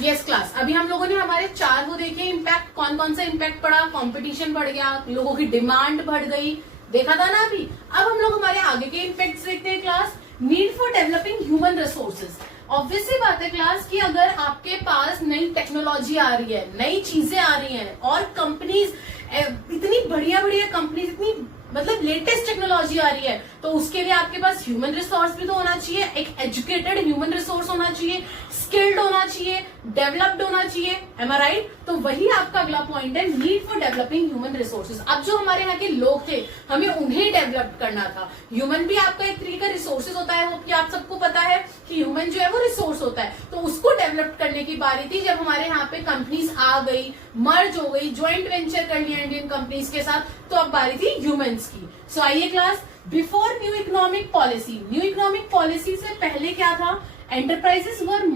यस क्लास, अभी हम लोगों ने हमारे 4 वो देखे इम्पैक्ट, कौन कौन सा इम्पैक्ट पड़ा, कंपटीशन बढ़ गया, लोगों की डिमांड बढ़ गई, देखा था ना अभी। अब हम लोग हमारे आगे के इम्पैक्ट देखते हैं class. Need for developing human resources. Obviously बात है क्लास कि अगर आपके पास नई टेक्नोलॉजी आ रही है, नई चीजें आ रही हैं, और कंपनीज इतनी बढ़िया बढ़िया कंपनीज, इतनी मतलब लेटेस्ट टेक्नोलॉजी आ रही है, तो उसके लिए आपके पास ह्यूमन रिसोर्स भी तो होना चाहिए, एक एजुकेटेड ह्यूमन रिसोर्स होना चाहिए, स्किल्ड होना चाहिए, डेवलप्ड होना चाहिए। एम आई राइट? तो वही आपका अगला पॉइंट है, need for developing human resources. अब जो हमारे यहाँ के लोग थे, हमें उन्हें डेवलप करना था। ह्यूमन भी आपका एक तरीके का रिसोर्सेज होता है, वो कि आप सबको पता है कि ह्यूमन जो है वो रिसोर्स होता है, तो उसको डेवलप करने की बारी थी जब हमारे यहाँ पे कंपनीज आ गई, मर्ज हो गई, ज्वाइंट वेंचर कर लिया इंडियन कंपनीज के साथ, तो अब बारी थी ह्यूमंस की। सो आइए class, before new economic policy, new economic policy से पहले क्या था, enterprises were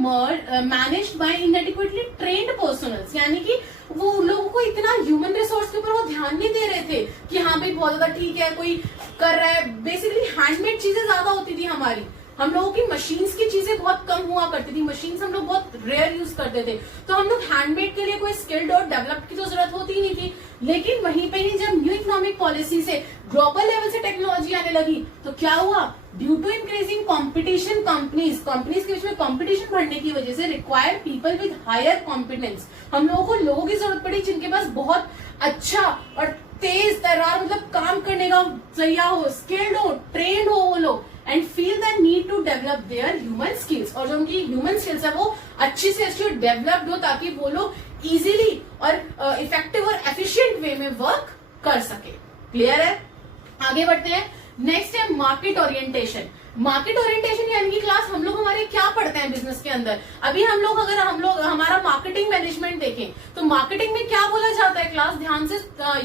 managed by inadequately trained personnels, यानी कि वो लोगों को इतना ह्यूमन रिसोर्स के ऊपर वो ध्यान नहीं दे रहे थे कि हाँ भाई बहुत ज्यादा ठीक है कोई कर रहा है। बेसिकली हैंडमेड चीजें ज्यादा होती थी हमारी, हम लोगों की मशीन्स की चीजें बहुत कम हुआ करती थी, मशीन्स हम लोग बहुत रेयर यूज करते थे, तो हम लोग हैंडमेड के लिए कोई स्किल्ड और डेवलप्ड की तो जरूरत होती ही नहीं थी। लेकिन वहीं पे ही जब न्यू इकोनॉमिक पॉलिसी से ग्लोबल लेवल से टेक्नोलॉजी आने लगी तो क्या हुआ, due to increasing competition, companies के बीच में कॉम्पिटिशन बढ़ने की वजह से require people with higher competence, हम लोगों को लोगों की जरूरत पड़ी जिनके पास बहुत अच्छा और तेज तर्रार मतलब काम करने का जरिया हो, स्किल्ड हो, ट्रेन हो वो लोग, and feel the need to develop their human skills, और जो उनकी ह्यूमन स्किल्स है वो अच्छी से अच्छी डेवलप्ड हो ताकि वो लोग इजीली और इफेक्टिव और एफिशिएंट वे में वर्क कर सके। क्लियर है? आगे बढ़ते हैं। नेक्स्ट है मार्केट ओरिएंटेशन। मार्केट ओरिएंटेशन यानी कि क्लास हम लोग हमारे क्या पढ़ते हैं बिजनेस के अंदर। अभी हम लोग हमारा मार्केटिंग मैनेजमेंट देखें तो मार्केटिंग में क्या बोला जाता है क्लास, ध्यान से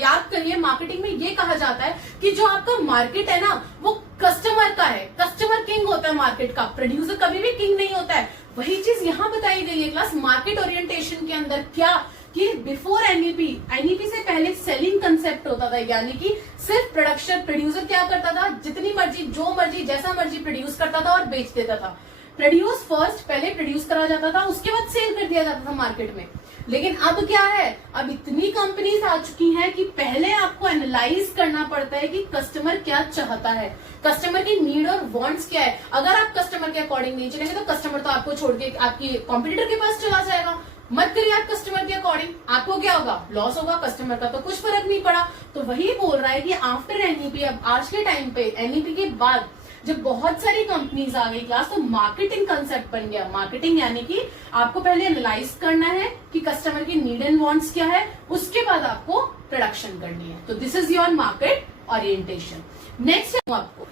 याद करिए। मार्केटिंग में ये कहा जाता है कि जो आपका मार्केट है ना वो कस्टमर का है, कस्टमर किंग होता है मार्केट का, प्रोड्यूसर कभी भी किंग नहीं होता है। वही चीज यहाँ बताई गई है क्लास मार्केट ओरिएंटेशन के अंदर, क्या कि बिफोर एनईपी से पहले सेलिंग कंसेप्ट होता था, यानी कि सिर्फ प्रोड्यूसर क्या करता था, जितनी मर्जी जो मर्जी जैसा मर्जी प्रोड्यूस करता था और बेच देता था। प्रोड्यूस फर्स्ट, पहले प्रोड्यूस करा जाता था उसके बाद सेल कर दिया जाता था मार्केट में। लेकिन अब क्या है, अब इतनी कंपनीज आ चुकी हैं कि पहले आपको एनालाइज करना पड़ता है कि कस्टमर क्या चाहता है, कस्टमर की नीड और वांट्स क्या है। अगर आप कस्टमर के अकॉर्डिंग नहीं चलेंगे तो कस्टमर तो आपको छोड़ के आपकी कॉम्पिटिटर के पास चला जाएगा। मत करिए आप कस्टमर के अकॉर्डिंग, आपको क्या होगा, लॉस होगा, कस्टमर का तो कुछ फर्क नहीं पड़ा। तो वही बोल रहा है कि आफ्टर एनईपी, अब आज के टाइम पे एनईपी के बाद जब बहुत सारी कंपनीज आ गई क्लास तो मार्केटिंग कंसेप्ट बन गया। मार्केटिंग यानी कि आपको पहले एनालाइज करना है कि कस्टमर की नीड एंड वांट्स क्या है, उसके बाद आपको प्रोडक्शन करनी है। तो this is your market orientation. Next है आपको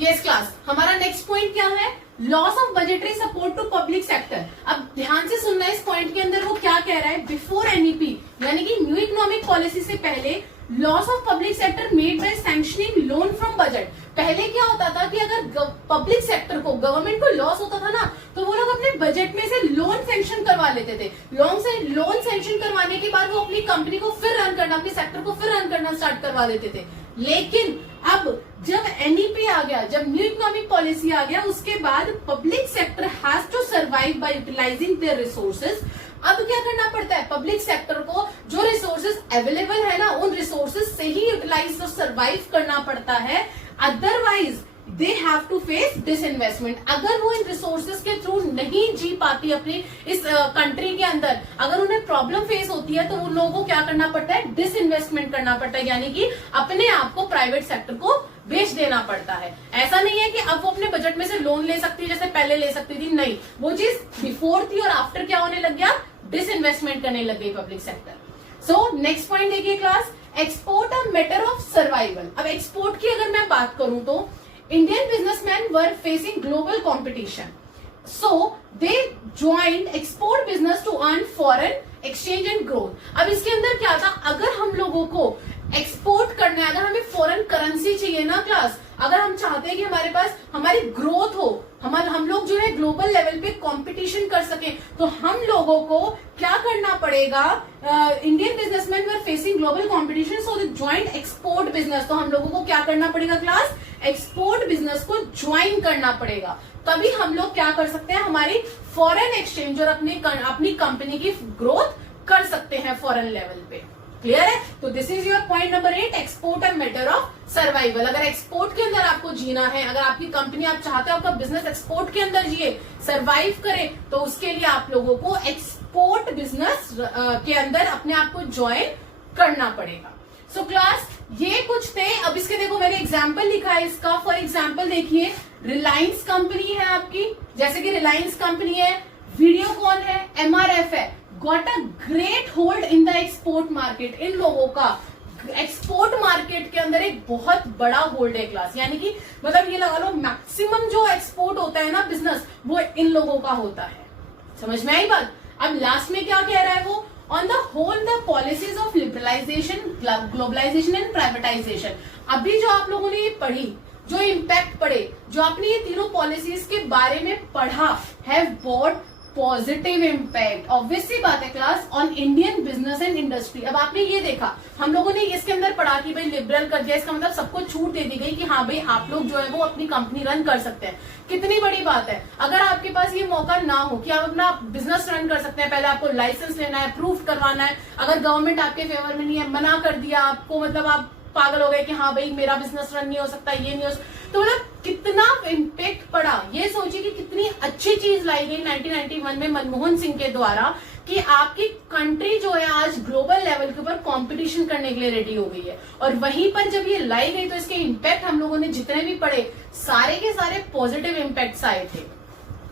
यस क्लास, हमारा नेक्स्ट पॉइंट क्या है, loss of budgetary support to public sector. अब ध्यान से सुनना इस पॉइंट के अंदर वो क्या कह रहा है, बिफोर एनईपी यानी कि न्यू इकोनॉमिक पॉलिसी से पहले loss of public sector made by sanctioning loan from budget. पहले क्या होता था कि अगर पब्लिक सेक्टर को, गवर्नमेंट को लॉस होता था ना तो वो लोग अपने बजट में से लोन सैंक्शन करवा लेते थे। लोन सैंक्शन करवाने के बाद वो अपनी कंपनी को फिर रन करना, अपने सेक्टर को फिर रन करना स्टार्ट करवा देते थे। लेकिन अब जब एनईपी आ गया, जब न्यू इकोनॉमिक पॉलिसी आ गया, उसके बाद public sector has to survive by utilizing their resources. अब क्या करना पड़ता है, पब्लिक सेक्टर को जो रिसोर्सेज अवेलेबल है ना उन रिसोर्सेज से ही यूटिलाइज और सर्वाइव करना पड़ता है, otherwise they have to face disinvestment. अगर वो इन रिसोर्सेज के थ्रू नहीं जी पाती अपनी इस कंट्री के अंदर, अगर उन्हें प्रॉब्लम फेस होती है तो उन लोगों को क्या करना पड़ता है, डिसइन्वेस्टमेंट करना पड़ता है, यानी कि अपने आप को प्राइवेट सेक्टर को बेच देना पड़ता है। ऐसा नहीं है कि अब वो अपने बजट में से लोन ले सकती है जैसे पहले ले सकती थी, नहीं, वो चीज बिफोर थी और आफ्टर क्या होने लग गया, डिसइन्वेस्टमेंट करने लग गई public sector. So next point देखिए class, export a matter of survival. अब एक्सपोर्ट की अगर मैं बात करूं तो Indian businessmen were facing global competition, so they joined export business to earn foreign exchange and growth. अब इसके अंदर क्या था, अगर हम लोगों को एक्सपोर्ट करना है, अगर हमें फॉरेन करेंसी चाहिए ना क्लास, अगर हम चाहते हैं कि हमारे पास हमारी ग्रोथ हो, हम लोग जो है ग्लोबल लेवल पे कंपटीशन कर सके, तो हम लोगों को क्या करना पड़ेगा, Indian businessman were facing global competition so they joint export business. तो हम लोगों को क्या करना पड़ेगा क्लास, एक्सपोर्ट बिजनेस को ज्वाइन करना पड़ेगा, तभी हम लोग क्या कर सकते हैं, हमारी फॉरेन एक्सचेंज और अपनी कंपनी की ग्रोथ कर सकते हैं फॉरेन लेवल पे। क्लियर है? तो this is your point number 8, export and matter of survival. अगर एक्सपोर्ट के अंदर आपको जीना है, अगर आपकी कंपनी, आप चाहते हो आपका बिजनेस एक्सपोर्ट के अंदर जिए, सर्वाइव करे, तो उसके लिए आप लोगों को एक्सपोर्ट बिजनेस के अंदर अपने आप को ज्वाइन करना पड़ेगा। सो क्लास ये कुछ थे। अब इसके देखो मैंने एग्जाम्पल लिखा है इसका। फॉर एग्जाम्पल देखिए, रिलायंस कंपनी है आपकी, जैसे कि रिलायंस कंपनी है, वीडियोकॉन है, एमआरएफ है, got a great hold in the export market. इन लोगों का एक्सपोर्ट मार्केट के अंदर एक बहुत बड़ा होल्ड है क्लास, यानी कि मतलब ये लगा लो मैक्सिमम जो एक्सपोर्ट होता है ना बिजनेस, वो इन लोगों का होता है। समझ में आई बात? अब लास्ट में क्या कह रहा है वो, on the whole the policies of liberalization, globalization and privatization. अभी जो आप लोगों ने ये पढ़ी जो इम्पैक्ट पड़े, जो आपने ये तीनों पॉलिसीज के बारे में पढ़ा, have bought positive impact, obvious सी बात है class, on Indian business and industry. अब आपने ये देखा, हम लोगों ने इसके अंदर पढ़ा कि भाई लिबरल कर दिया, इसका मतलब सबको छूट दे दी गई कि हाँ भाई आप लोग जो है वो अपनी कंपनी रन कर सकते हैं। कितनी बड़ी बात है। अगर आपके पास ये मौका ना हो कि आप अपना बिजनेस रन कर सकते हैं, पहले आपको लाइसेंस लेना है, प्रूफ करवाना है, अगर गवर्नमेंट आपके फेवर में नहीं है, मना कर दिया आपको, मतलब आप पागल हो गए कि हाँ भाई मेरा बिजनेस रन नहीं हो सकता, ये नहीं हो सकता, तो मतलब कितना इम्पैक्ट पड़ा। ये सोचिए कि कितनी अच्छी चीज लाई गई 1991 में मनमोहन सिंह के द्वारा कि आपकी कंट्री जो है आज ग्लोबल लेवल के ऊपर कंपटीशन करने के लिए रेडी हो गई है। और वहीं पर जब ये लाई गई तो इसके इम्पैक्ट हम लोगों ने जितने भी पढ़े सारे के सारे पॉजिटिव इम्पैक्ट्स आए थे।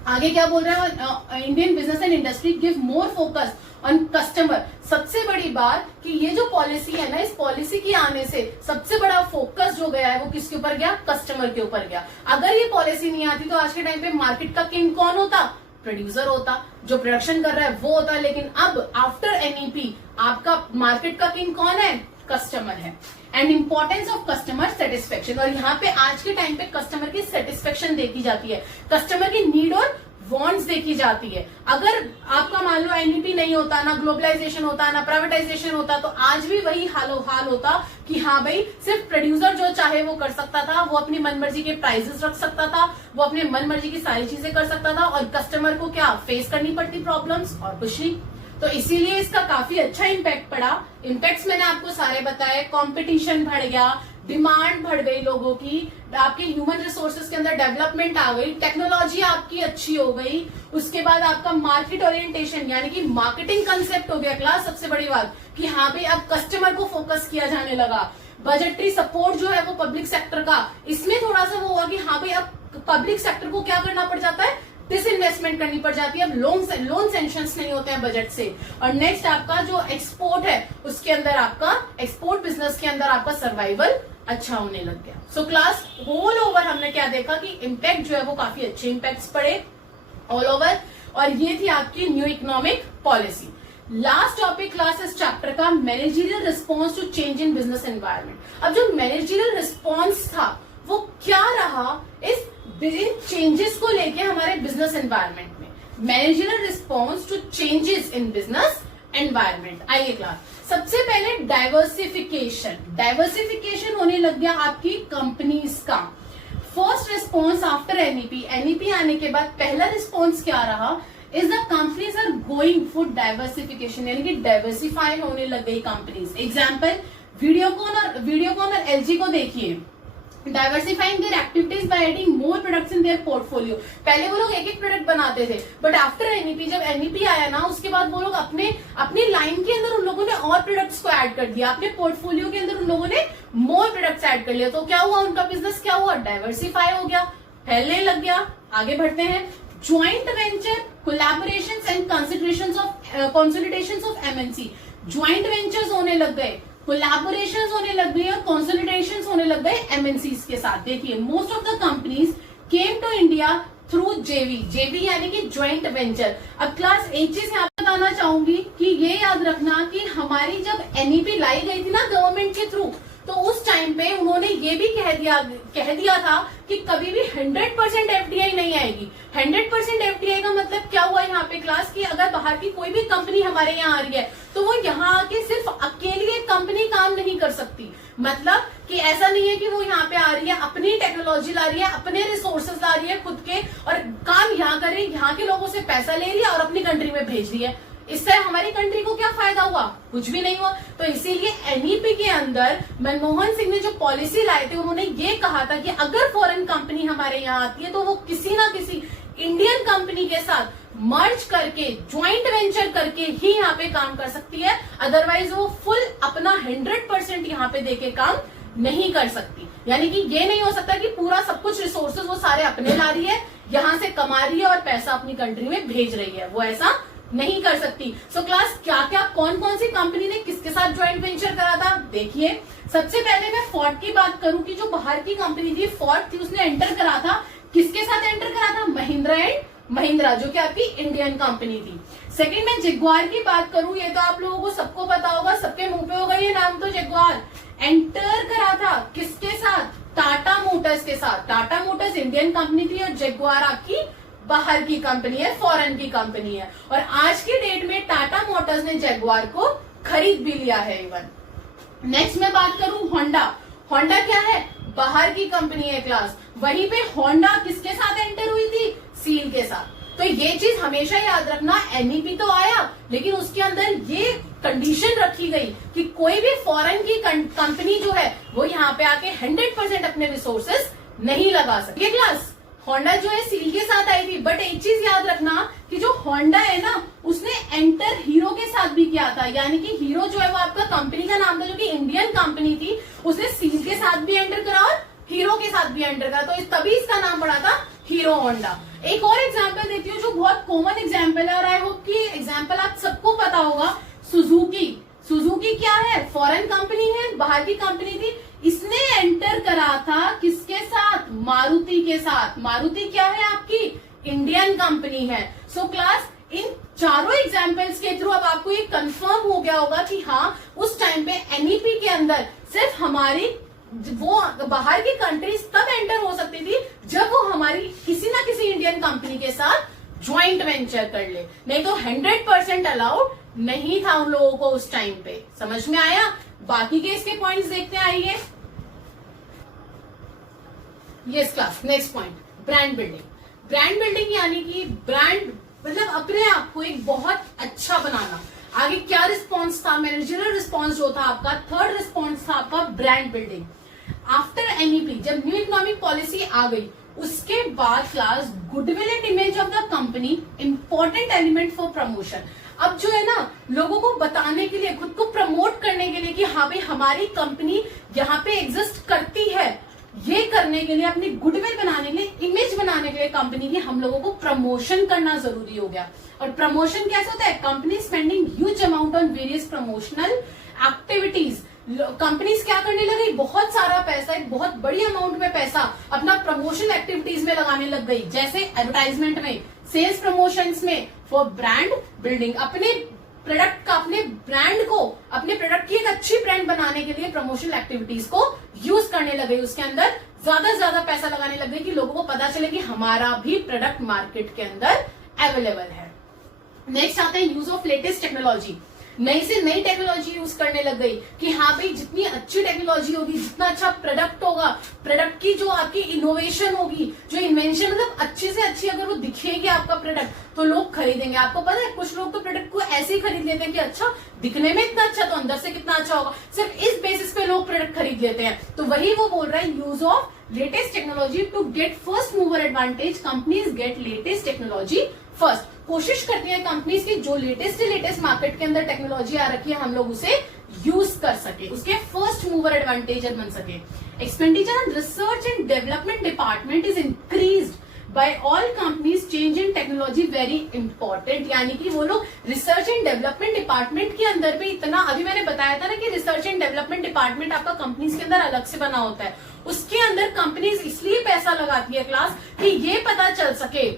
आगे क्या बोल रहे हैं, Indian business and industry give more focus on customer. सबसे बड़ी बात कि ये जो पॉलिसी है ना, इस पॉलिसी की आने से सबसे बड़ा फोकस जो गया है वो किसके ऊपर गया, कस्टमर के ऊपर गया। अगर ये पॉलिसी नहीं आती तो आज के टाइम पे मार्केट का किंग कौन होता, प्रोड्यूसर होता, जो प्रोडक्शन कर रहा है वो होता। लेकिन अब आफ्टर एनईपी आपका मार्केट का किंग कौन है, कस्टमर है। And importance of customer satisfaction, और यहाँ पे आज के टाइम पे कस्टमर की सेटिस्फेक्शन देखी जाती है, कस्टमर की नीड और वांट्स देखी जाती है। अगर आपका मान लो एनईपी नहीं होता, ना ग्लोबलाइजेशन होता, ना प्राइवेटाइजेशन होता, तो आज भी वही हाल होता कि हाँ भाई सिर्फ प्रोड्यूसर जो चाहे वो कर सकता था, वो अपनी मनमर्जी के प्राइसेस रख सकता था, वो अपने मनमर्जी की सारी चीजें कर सकता था, और कस्टमर को क्या फेस करनी पड़ती प्रॉब्लम्स और कुछ नहीं। तो इसीलिए इसका काफी अच्छा इम्पैक्ट पड़ा। इम्पैक्ट्स मैंने आपको सारे बताए, कंपटीशन बढ़ गया, डिमांड बढ़ गई लोगों की, आपके ह्यूमन रिसोर्सेज के अंदर डेवलपमेंट आ गई, टेक्नोलॉजी आपकी अच्छी हो गई, उसके बाद आपका मार्केट ओरिएंटेशन यानी कि मार्केटिंग कंसेप्ट हो गया क्लास। सबसे बड़ी बात कि हाँ भाई अब कस्टमर को फोकस किया जाने लगा। बजटरी सपोर्ट जो है वो पब्लिक सेक्टर का, इसमें थोड़ा सा वो हुआ कि हाँ भाई अब पब्लिक सेक्टर को क्या करना पड़ जाता है, डिसइन्वेस्टमेंट करनी पड़ जाती है, अब लोन सेंक्शंस नहीं होते हैं बजट से। और नेक्स्ट आपका जो एक्सपोर्ट है उसके अंदर आपका एक्सपोर्ट बिजनेस के अंदर आपका सर्वाइवल अच्छा होने लग गया। सो क्लास ऑल ओवर हमने क्या देखा कि इम्पैक्ट जो है वो काफी अच्छे इम्पैक्ट्स पड़े ऑल ओवर, और ये थी आपकी new economic policy. Last topic class इस चैप्टर का managerial response to change in business environment. अब जो मैनेजरियल रिस्पॉन्स था वो क्या रहा इस चेंजेस को लेके हमारे बिजनेस एनवायरनमेंट में, managerial response to changes in business environment. आइए क्लास, सबसे पहले डाइवर्सिफिकेशन होने लग गया आपकी कंपनीज का। First response after NEP, NEP आने के बाद पहला रिस्पॉन्स क्या रहा, is the companies are going for diversification, यानी कि डाइवर्सिफाई होने लग गई कंपनीज। एग्जाम्पल वीडियोकॉन और एलजी को देखिए, diversifying their activities by adding more products in their portfolio. पहले वो लोग एक एक प्रोडक्ट बनाते थे, बट आफ्टर एनईपी, जब एनईपी आया ना उसके बाद वो लोग अपनी लाइन के अंदर उन लोगों ने और प्रोडक्ट्स को ऐड कर दिया, अपने पोर्टफोलियो के अंदर उन लोगों ने मोर प्रोडक्ट्स ऐड कर लिया। तो क्या हुआ, उनका बिजनेस क्या हुआ, डाइवर्सिफाई हो गया, फैलने लग गया। आगे बढ़ते हैं, joint venture, collaborations and consolidations of MNC. Joint ventures होने लग गए, कोलैबोरेशंस होने लग गई और कंसोलिडेशंस होने लग गए एमएनसीज के साथ। देखिए most of the companies came to India through JV यानी कि ज्वाइंट वेंचर। अब क्लास एक चीज यहाँ बताना चाहूंगी कि ये याद रखना कि हमारी जब एनईपी लाई गई थी ना गवर्नमेंट के थ्रू, तो उस टाइम पे उन्होंने ये भी कह दिया था कि कभी भी 100% एफडीआई नहीं आएगी। 100% एफडीआई का मतलब क्या हुआ यहाँ पे क्लास, कि अगर बाहर की कोई भी कंपनी हमारे यहाँ आ रही है तो वो यहाँ आके सिर्फ अकेली एक कंपनी काम नहीं कर सकती। मतलब कि ऐसा नहीं है कि वो यहाँ पे आ रही है, अपनी टेक्नोलॉजी ला रही है, अपने रिसोर्सेज ला रही है खुद के, और काम यहाँ करे, यहाँ के लोगों से पैसा ले रही है और अपनी कंट्री में भेज रही है। इससे हमारी कंट्री को क्या फायदा हुआ, कुछ भी नहीं हुआ। तो इसीलिए एनईपी के अंदर मनमोहन सिंह ने जो पॉलिसी लाए थे, उन्होंने ये कहा था कि अगर फॉरेन कंपनी हमारे यहाँ आती है तो वो किसी ना किसी इंडियन कंपनी के साथ मर्ज करके, ज्वाइंट वेंचर करके ही यहाँ पे काम कर सकती है, अदरवाइज वो फुल अपना 100% यहाँ पे देके काम नहीं कर सकती। यानी कि ये नहीं हो सकता कि पूरा सब कुछ रिसोर्सेज वो सारे अपने ला रही है, यहाँ से कमा रही है और पैसा अपनी कंट्री में भेज रही है, वो ऐसा नहीं कर सकती। सो क्लास क्या क्या कौन कौन सी कंपनी ने किसके साथ ज्वाइंट वेंचर करा था, देखिए। सबसे पहले मैं फोर्ड की बात करूं कि जो बाहर की कंपनी थी फोर्ड थी, उसने एंटर करा था, किसके साथ एंटर करा था, महिंद्रा एंड महिंद्रा, जो कि आपकी इंडियन कंपनी थी। सेकंड में जगुआर की बात करूं, ये तो आप लोगों को सबको पता होगा, सबके मुंह पे होगा ये नाम, तो जगुआर एंटर करा था किसके साथ, टाटा मोटर्स के साथ। टाटा मोटर्स इंडियन कंपनी थी और जगुआर आपकी बाहर की कंपनी है, फॉरेन की कंपनी है। और आज के डेट में टाटा मोटर्स ने जगुआर को खरीद भी लिया है इवन। नेक्स्ट मैं बात करूं होंडा। होंडा क्या है? बाहर की कंपनी है क्लास। वहीं पे होंडा किसके साथ एंटर हुई थी? सील के साथ। तो ये चीज हमेशा याद रखना, एनईपी तो आया लेकिन उसके अंदर ये कंडीशन रखी गई कि कोई भी फॉरेन की कंपनी जो है वो यहाँ पे आके 100% अपने रिसोर्सेस नहीं लगा सकती क्लास। होंडा जो है सील के साथ आई थी, बट एक चीज याद रखना कि जो होंडा है ना उसने एंटर हीरो के साथ भी किया था। यानी कि हीरो जो है वो आपका कंपनी का नाम था जो कि इंडियन कंपनी थी, उसने सील के साथ भी एंटर करा और हीरो के साथ भी एंटर करा, तो तभी इसका नाम पड़ा था हीरो होंडा। एक और एग्जाम्पल देती हूँ जो बहुत कॉमन एग्जाम्पल है और आई होप कि एग्जाम्पल आप सबको पता होगा। सुजुकी। सुजुकी क्या है? फॉरेन कंपनी है, बाहर की कंपनी थी। इसने एंटर करा था किसके साथ? मारुति के साथ। मारुति क्या है? आपकी इंडियन कंपनी है। सो क्लास इन चारों एग्जाम्पल्स के थ्रू अब आपको ये कंफर्म हो गया होगा कि हाँ उस टाइम पे एनईपी के अंदर सिर्फ हमारी वो बाहर की कंट्रीज तब एंटर हो सकती थी जब वो हमारी किसी ना किसी इंडियन कंपनी के साथ ज्वाइंट वेंचर कर ले, नहीं तो 100% अलाउड नहीं था उन लोगों को उस टाइम पे। समझ में आया? बाकी के इसके पॉइंट्स देखते हैं, आइए। Yes class, next point, brand building. Brand building यानी कि ब्रांड मतलब अपने आप को एक बहुत अच्छा बनाना। आगे क्या रिस्पॉन्स था? मैनेजरियल रिस्पॉन्स जो था आपका, थर्ड रिस्पॉन्स था आपका ब्रांड बिल्डिंग। आफ्टर एनईपी जब न्यू इकोनॉमिक पॉलिसी आ गई उसके बाद class goodwill and image of the company important element for promotion. अब जो है ना लोगों को बताने के लिए, खुद को प्रमोट करने के लिए कि हाँ भाई हमारी कंपनी यहाँ पे एग्जिस्ट करती है, ये करने के लिए, अपनी गुडविल बनाने के लिए, इमेज बनाने के लिए कंपनी की हम लोगों को प्रमोशन करना जरूरी हो गया। और प्रमोशन कैसे होता है? Company spending huge amount on various promotional activities. Companies क्या करने लगी? बहुत सारा पैसा, एक बहुत बड़ी अमाउंट में पैसा अपना प्रमोशन एक्टिविटीज में लगाने लग गई, जैसे एडवर्टाइजमेंट में, सेल्स प्रमोशंस में, फॉर ब्रांड बिल्डिंग। अपने प्रोडक्ट का, अपने ब्रांड को, अपने प्रोडक्ट की एक अच्छी ब्रांड बनाने के लिए प्रमोशनल एक्टिविटीज को यूज करने लगे। उसके अंदर ज्यादा पैसा लगाने लग गए कि लोगों को पता चले कि हमारा भी प्रोडक्ट मार्केट के अंदर अवेलेबल है। नेक्स्ट आता है यूज ऑफ लेटेस्ट टेक्नोलॉजी। नई से नई टेक्नोलॉजी यूज करने लग गई कि हाँ भाई जितनी अच्छी टेक्नोलॉजी होगी, जितना अच्छा प्रोडक्ट होगा, प्रोडक्ट की जो आपकी इनोवेशन होगी, जो इन्वेंशन मतलब अच्छी से अच्छी अगर वो दिखेगी आपका प्रोडक्ट तो लोग खरीदेंगे। आपको पता है कुछ लोग तो प्रोडक्ट को ऐसे ही खरीद लेते हैं कि अच्छा दिखने में इतना अच्छा तो अंदर से कितना अच्छा होगा, सिर्फ इस बेसिस पे लोग प्रोडक्ट खरीद लेते हैं। तो वही वो बोल रहा है, use of latest technology to get first mover advantage. Companies get latest technology first. कोशिश करती है कंपनीज की जो लेटेस्ट मार्केट के अंदर टेक्नोलॉजी आ रखी है हम लोग उसे यूज कर सके, उसके फर्स्ट मूवर एडवांटेज बन सके। Expenditure on research and development department is increased by all companies. Change in technology very important. यानी कि वो लोग रिसर्च एंड डेवलपमेंट डिपार्टमेंट के अंदर भी इतना, अभी मैंने बताया था ना कि रिसर्च एंड डेवलपमेंट डिपार्टमेंट आपका कंपनीज के अंदर अलग से बना होता है। उसके अंदर कंपनीज इसलिए पैसा लगाती है क्लास कि ये पता चल सके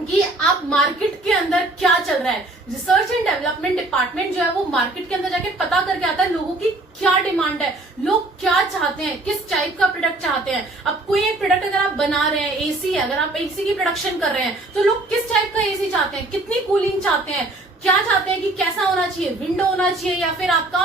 कि आप मार्केट के अंदर क्या चल रहा है। रिसर्च एंड डेवलपमेंट डिपार्टमेंट जो है वो मार्केट के अंदर जाके पता करके आता है लोगों की क्या डिमांड है, लोग क्या चाहते हैं, किस टाइप का प्रोडक्ट चाहते हैं। अब कोई एक प्रोडक्ट अगर आप बना रहे हैं, एसी, अगर आप एसी की प्रोडक्शन कर रहे हैं तो लोग किस टाइप का एसी चाहते हैं, कितनी कूलिंग चाहते हैं, क्या चाहते हैं कि कैसा होना चाहिए, विंडो होना चाहिए या फिर आपका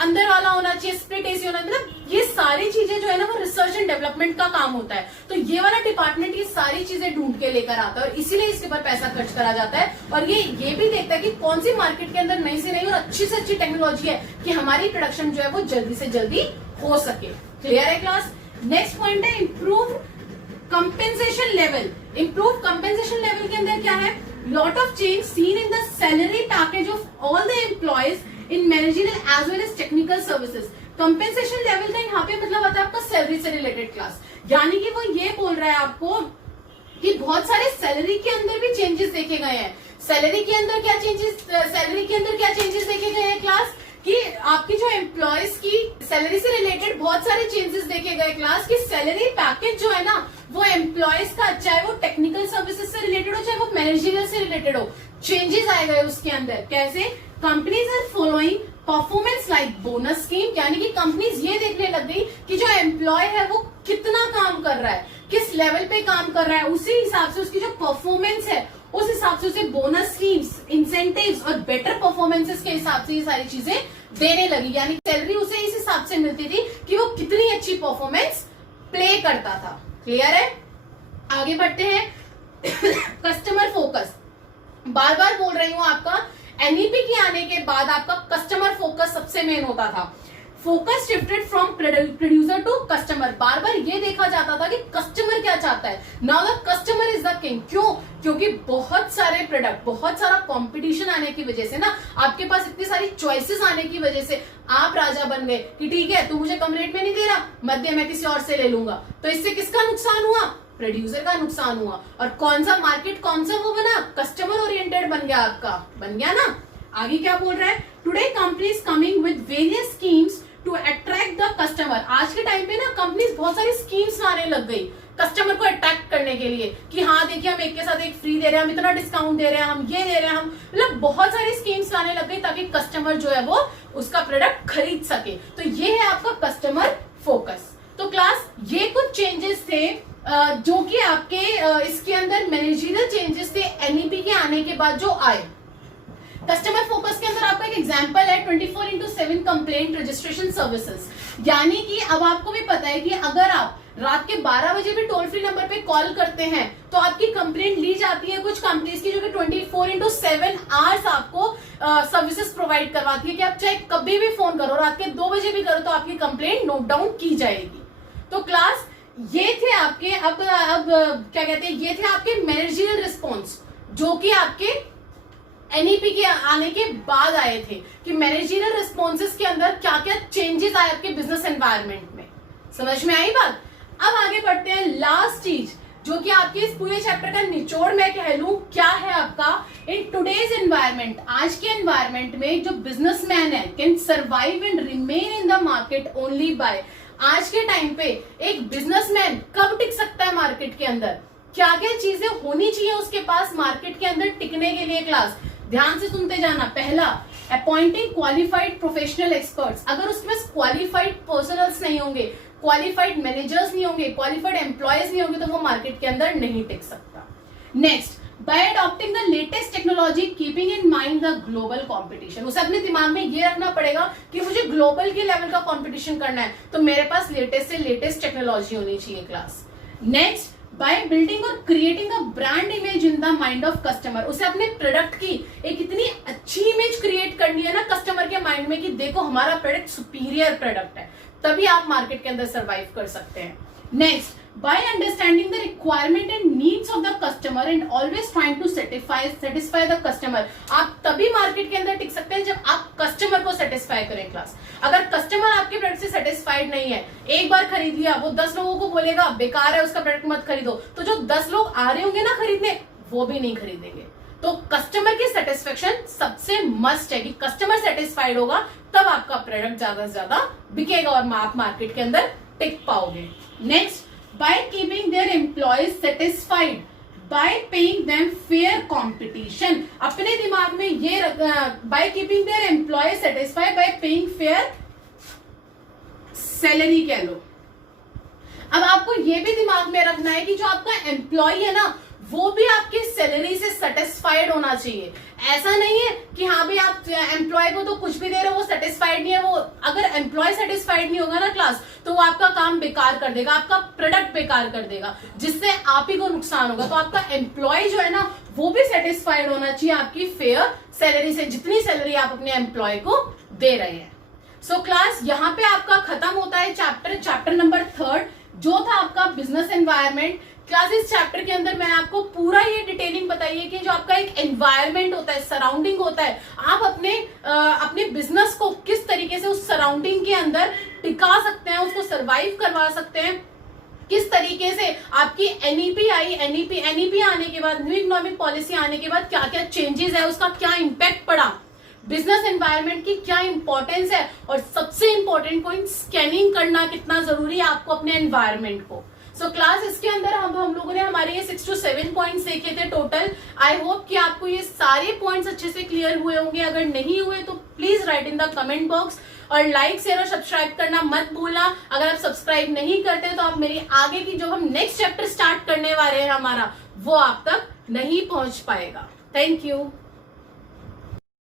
अंदर वाला होना चाहिए, स्प्लिट एसी होना, मतलब ये सारी चीजें जो है ना वो रिसर्च एंड डेवलपमेंट का काम होता है। तो ये वाला डिपार्टमेंट ये सारी चीजें ढूंढ के लेकर आता है और इसीलिए इसके ऊपर पैसा खर्च करा जाता है। और ये भी देखता है कि कौन सी मार्केट के अंदर नई से नई और अच्छी से अच्छी टेक्नोलॉजी है कि हमारी प्रोडक्शन जो है वो जल्दी से जल्दी हो सके। क्लियर है क्लास? नेक्स्ट पॉइंट है improve compensation level. Improve compensation level के अंदर क्या है? lot of change seen in the salary package of all the employees in managerial as well as technical services। compensation level का यहाँ पे मतलब आता है आपका सैलरी से रिलेटेड क्लास। यानी कि वो ये बोल रहा है आपको कि बहुत सारे सैलरी के अंदर भी चेंजेस देखे गए हैं। सैलरी के अंदर क्या चेंजेस देखे गए हैं क्लास? कि आपकी जो एम्प्लॉयज की सैलरी से रिलेटेड बहुत सारे चेंजेस देखे गए क्लास। कि सैलरी पैकेज जो है ना वो एम्प्लॉयज का, चाहे वो टेक्निकल सर्विसेज से रिलेटेड हो चाहे वो मैनेजरियल से रिलेटेड हो, चेंजेस आए गए उसके अंदर। कैसे? Companies are following performance like bonus scheme. यानी कि कंपनीज ये देखने लग गई कि जो एम्प्लॉय है वो कितना काम कर रहा है, किस लेवल पे काम कर रहा है, उसी हिसाब से उसकी जो परफॉर्मेंस है उस हिसाब से उसे बोनस स्कीम्स, इंसेंटिव्स और बेटर परफॉर्मेंसेस के हिसाब से ये सारी चीजें देने लगी। यानी सैलरी उसे इस हिसाब से मिलती थी कि वो कितनी अच्छी परफॉर्मेंस प्ले करता था। क्लियर है? आगे बढ़ते हैं। कस्टमर फोकस, बार बार बोल रही हूं, आपका एनईपी के आने के बाद आपका कस्टमर फोकस सबसे मेन होता था। Focus shifted from producer to customer. बार बार ये देखा जाता था कि कस्टमर क्या चाहता है। Now the customer is the king. क्यों? क्योंकि बहुत सारे प्रोडक्ट, बहुत सारा कंपटीशन आने की वजह से ना, आपके पास इतनी सारी चॉइसेस आने की वजह से आप राजा बन गए कि ठीक है, तू मुझे कम रेट में नहीं दे रहा, मध्य मैं किसी और से ले लूंगा। तो इससे किसका नुकसान हुआ? प्रोड्यूसर का नुकसान हुआ। और कौन सा मार्केट, कौन सा वो बना? कस्टमर ओरिएंटेड बन गया आपका, बन गया ना। आगे क्या बोल रहा है? Today companies coming with various schemes to attract the customer. आज के टाइम पे ना कंपनीज बहुत सारी स्कीम्स लाने लग गई कस्टमर को अट्रैक्ट करने के लिए कि हाँ देखिए, हम एक के साथ एक फ्री दे रहे हैं, हम इतना डिस्काउंट दे रहे हैं, हम ये दे रहे हैं, हम मतलब बहुत सारी स्कीम्स लाने लग गई ताकि कस्टमर जो है वो उसका प्रोडक्ट खरीद सके। तो ये है आपका कस्टमर फोकस। तो क्लास, ये कुछ चेंजेस थे जो कि आपके इसके अंदर मैनेजरियल चेंजेस थे एनईपी के आने के बाद जो आए। कस्टमर फोकस के अंदर आपका एक एग्जांपल है 24/7 कंप्लेंट रजिस्ट्रेशन सर्विसेज। यानी कि अब आपको भी पता है कि अगर आप रात के 12 बजे भी टोल फ्री नंबर पे कॉल करते हैं तो आपकी कंप्लेंट ली जाती है कुछ कंपनीज की, जो कि 24/7 आवर्स आपको सर्विसेज प्रोवाइड करवाती है कि आप चाहे कभी भी फोन करो, रात के 2 बजे भी करो तो आपकी कंप्लेंट नोट डाउन की जाएगी। तो क्लास, ये थे आपके अब क्या कहते हैं, ये थे आपके मैनेजरियल रिस्पॉन्स जो कि आपके एनईपी के आने के बाद आए थे कि मैनेजरियल रिस्पॉन्सेस के अंदर क्या क्या चेंजेस आए आपके बिजनेस एनवायरनमेंट में। समझ में आई बात? अब आगे बढ़ते हैं। लास्ट चीज जो कि आपके इस पूरे चैप्टर का निचोड़ मैं कह लूं, क्या है आपका, इन टुडेज एनवायरनमेंट, आज के एनवायरनमेंट में जो बिजनेसमैन है can survive and remain in the market only by. आज के टाइम पे एक बिजनेसमैन कब टिक सकता है मार्केट के अंदर, क्या क्या चीजें होनी चाहिए उसके पास मार्केट के अंदर टिकने के लिए। क्लास ध्यान से सुनते जाना। पहला, अपॉइंटिंग क्वालिफाइड प्रोफेशनल एक्सपर्ट्स। अगर उसके पास क्वालिफाइड पर्सनल्स नहीं होंगे, क्वालिफाइड मैनेजर्स नहीं होंगे, क्वालिफाइड एम्प्लॉयज नहीं होंगे तो वो मार्केट के अंदर नहीं टिक सकता। Next, bye adopting the latest technology keeping in mind the global competition. उसे अपने दिमाग में ये रखना पड़ेगा कि मुझे ग्लोबल के लेवल का कंपटीशन करना है तो मेरे पास लेटेस्ट से लेटेस्ट टेक्नोलॉजी होनी चाहिए। क्लास नेक्स्ट, बाय बिल्डिंग और creating a brand image in the mind of customer. उसे अपने प्रोडक्ट की एक इतनी अच्छी इमेज क्रिएट करनी है ना कस्टमर के माइंड में कि देखो हमारा प्रोडक्ट सुपीरियर प्रोडक्ट है, तभी आप मार्केट के अंदर सर्वाइव कर सकते हैं। Next, by understanding the requirement and needs of the customer and always trying to satisfy the customer. आप तभी मार्केट के अंदर टिक सकते हैं जब आप कस्टमर को सेटिस्फाई करें। क्लास, अगर कस्टमर आपके प्रोडक्ट से सेटिस्फाइड नहीं है, एक बार खरीद लिया, वो 10 लोगों को बोलेगा बेकार है उसका प्रोडक्ट मत खरीदो, तो जो 10 लोग आ रहे होंगे ना खरीदने, वो भी नहीं खरीदेंगे। तो कस्टमर की सेटिस्फेक्शन सबसे मस्ट है कि कस्टमर सेटिस्फाइड होगा तब आपका प्रोडक्ट ज्यादा से ज्यादा बिकेगा और आप मार्केट के अंदर टिक पाओगे। Next, by keeping their employees satisfied by paying them fair competition. अपने दिमाग में ये by keeping their employees satisfied by paying fair salary कह लो। अब आपको ये भी दिमाग में रखना है कि जो आपका एम्प्लॉय है ना वो भी आपकी सैलरी से सेटिस्फाइड होना चाहिए। ऐसा नहीं है कि हाँ भाई आप एम्प्लॉय को तो कुछ भी दे रहे हो, वो सेटिस्फाइड नहीं है। वो अगर एम्प्लॉय सेटिस्फाइड नहीं होगा ना क्लास, तो वो आपका काम बेकार कर देगा, आपका प्रोडक्ट बेकार कर देगा, जिससे आप ही को नुकसान होगा। तो आपका एम्प्लॉय जो है ना वो भी सेटिस्फाइड होना चाहिए आपकी फेयर सैलरी से, जितनी सैलरी आप अपने एम्प्लॉय को दे रहे हैं। सो क्लास, यहाँ पे आपका खत्म होता है चैप्टर नंबर 3 जो था आपका बिजनेस एनवायरनमेंट। क्लास, इस चैप्टर के अंदर मैंने आपको पूरा ये डिटेलिंग बताई है कि जो आपका एक एनवायरनमेंट होता है, सराउंडिंग होता है, आप अपने बिजनेस को किस तरीके से उस सराउंडिंग के अंदर टिका सकते हैं, उसको सरवाइव करवा सकते हैं, किस तरीके से आपकी एनईपी आई, एनईपी आने के बाद, न्यू इकोनॉमिक पॉलिसी आने के बाद क्या क्या चेंजेस है, उसका क्या इम्पैक्ट पड़ा, बिजनेस एनवायरनमेंट की क्या इंपॉर्टेंस है, और सबसे इंपॉर्टेंट पॉइंट स्कैनिंग करना कितना जरूरी है आपको अपने एनवायरनमेंट को। सो क्लास, इसके अंदर हम लोगों ने हमारे ये 6 to 7 पॉइंट्स देखे थे टोटल। आई होप कि आपको ये सारे पॉइंट्स अच्छे से क्लियर हुए होंगे। अगर नहीं हुए तो please right in the comment box. और लाइक शेयर और सब्सक्राइब करना मत भूलना। अगर आप सब्सक्राइब नहीं करते तो आप मेरी आगे की जो हम नेक्स्ट चैप्टर स्टार्ट करने वाले हैं हमारा, वो आप तक नहीं पहुंच पाएगा। Thank you.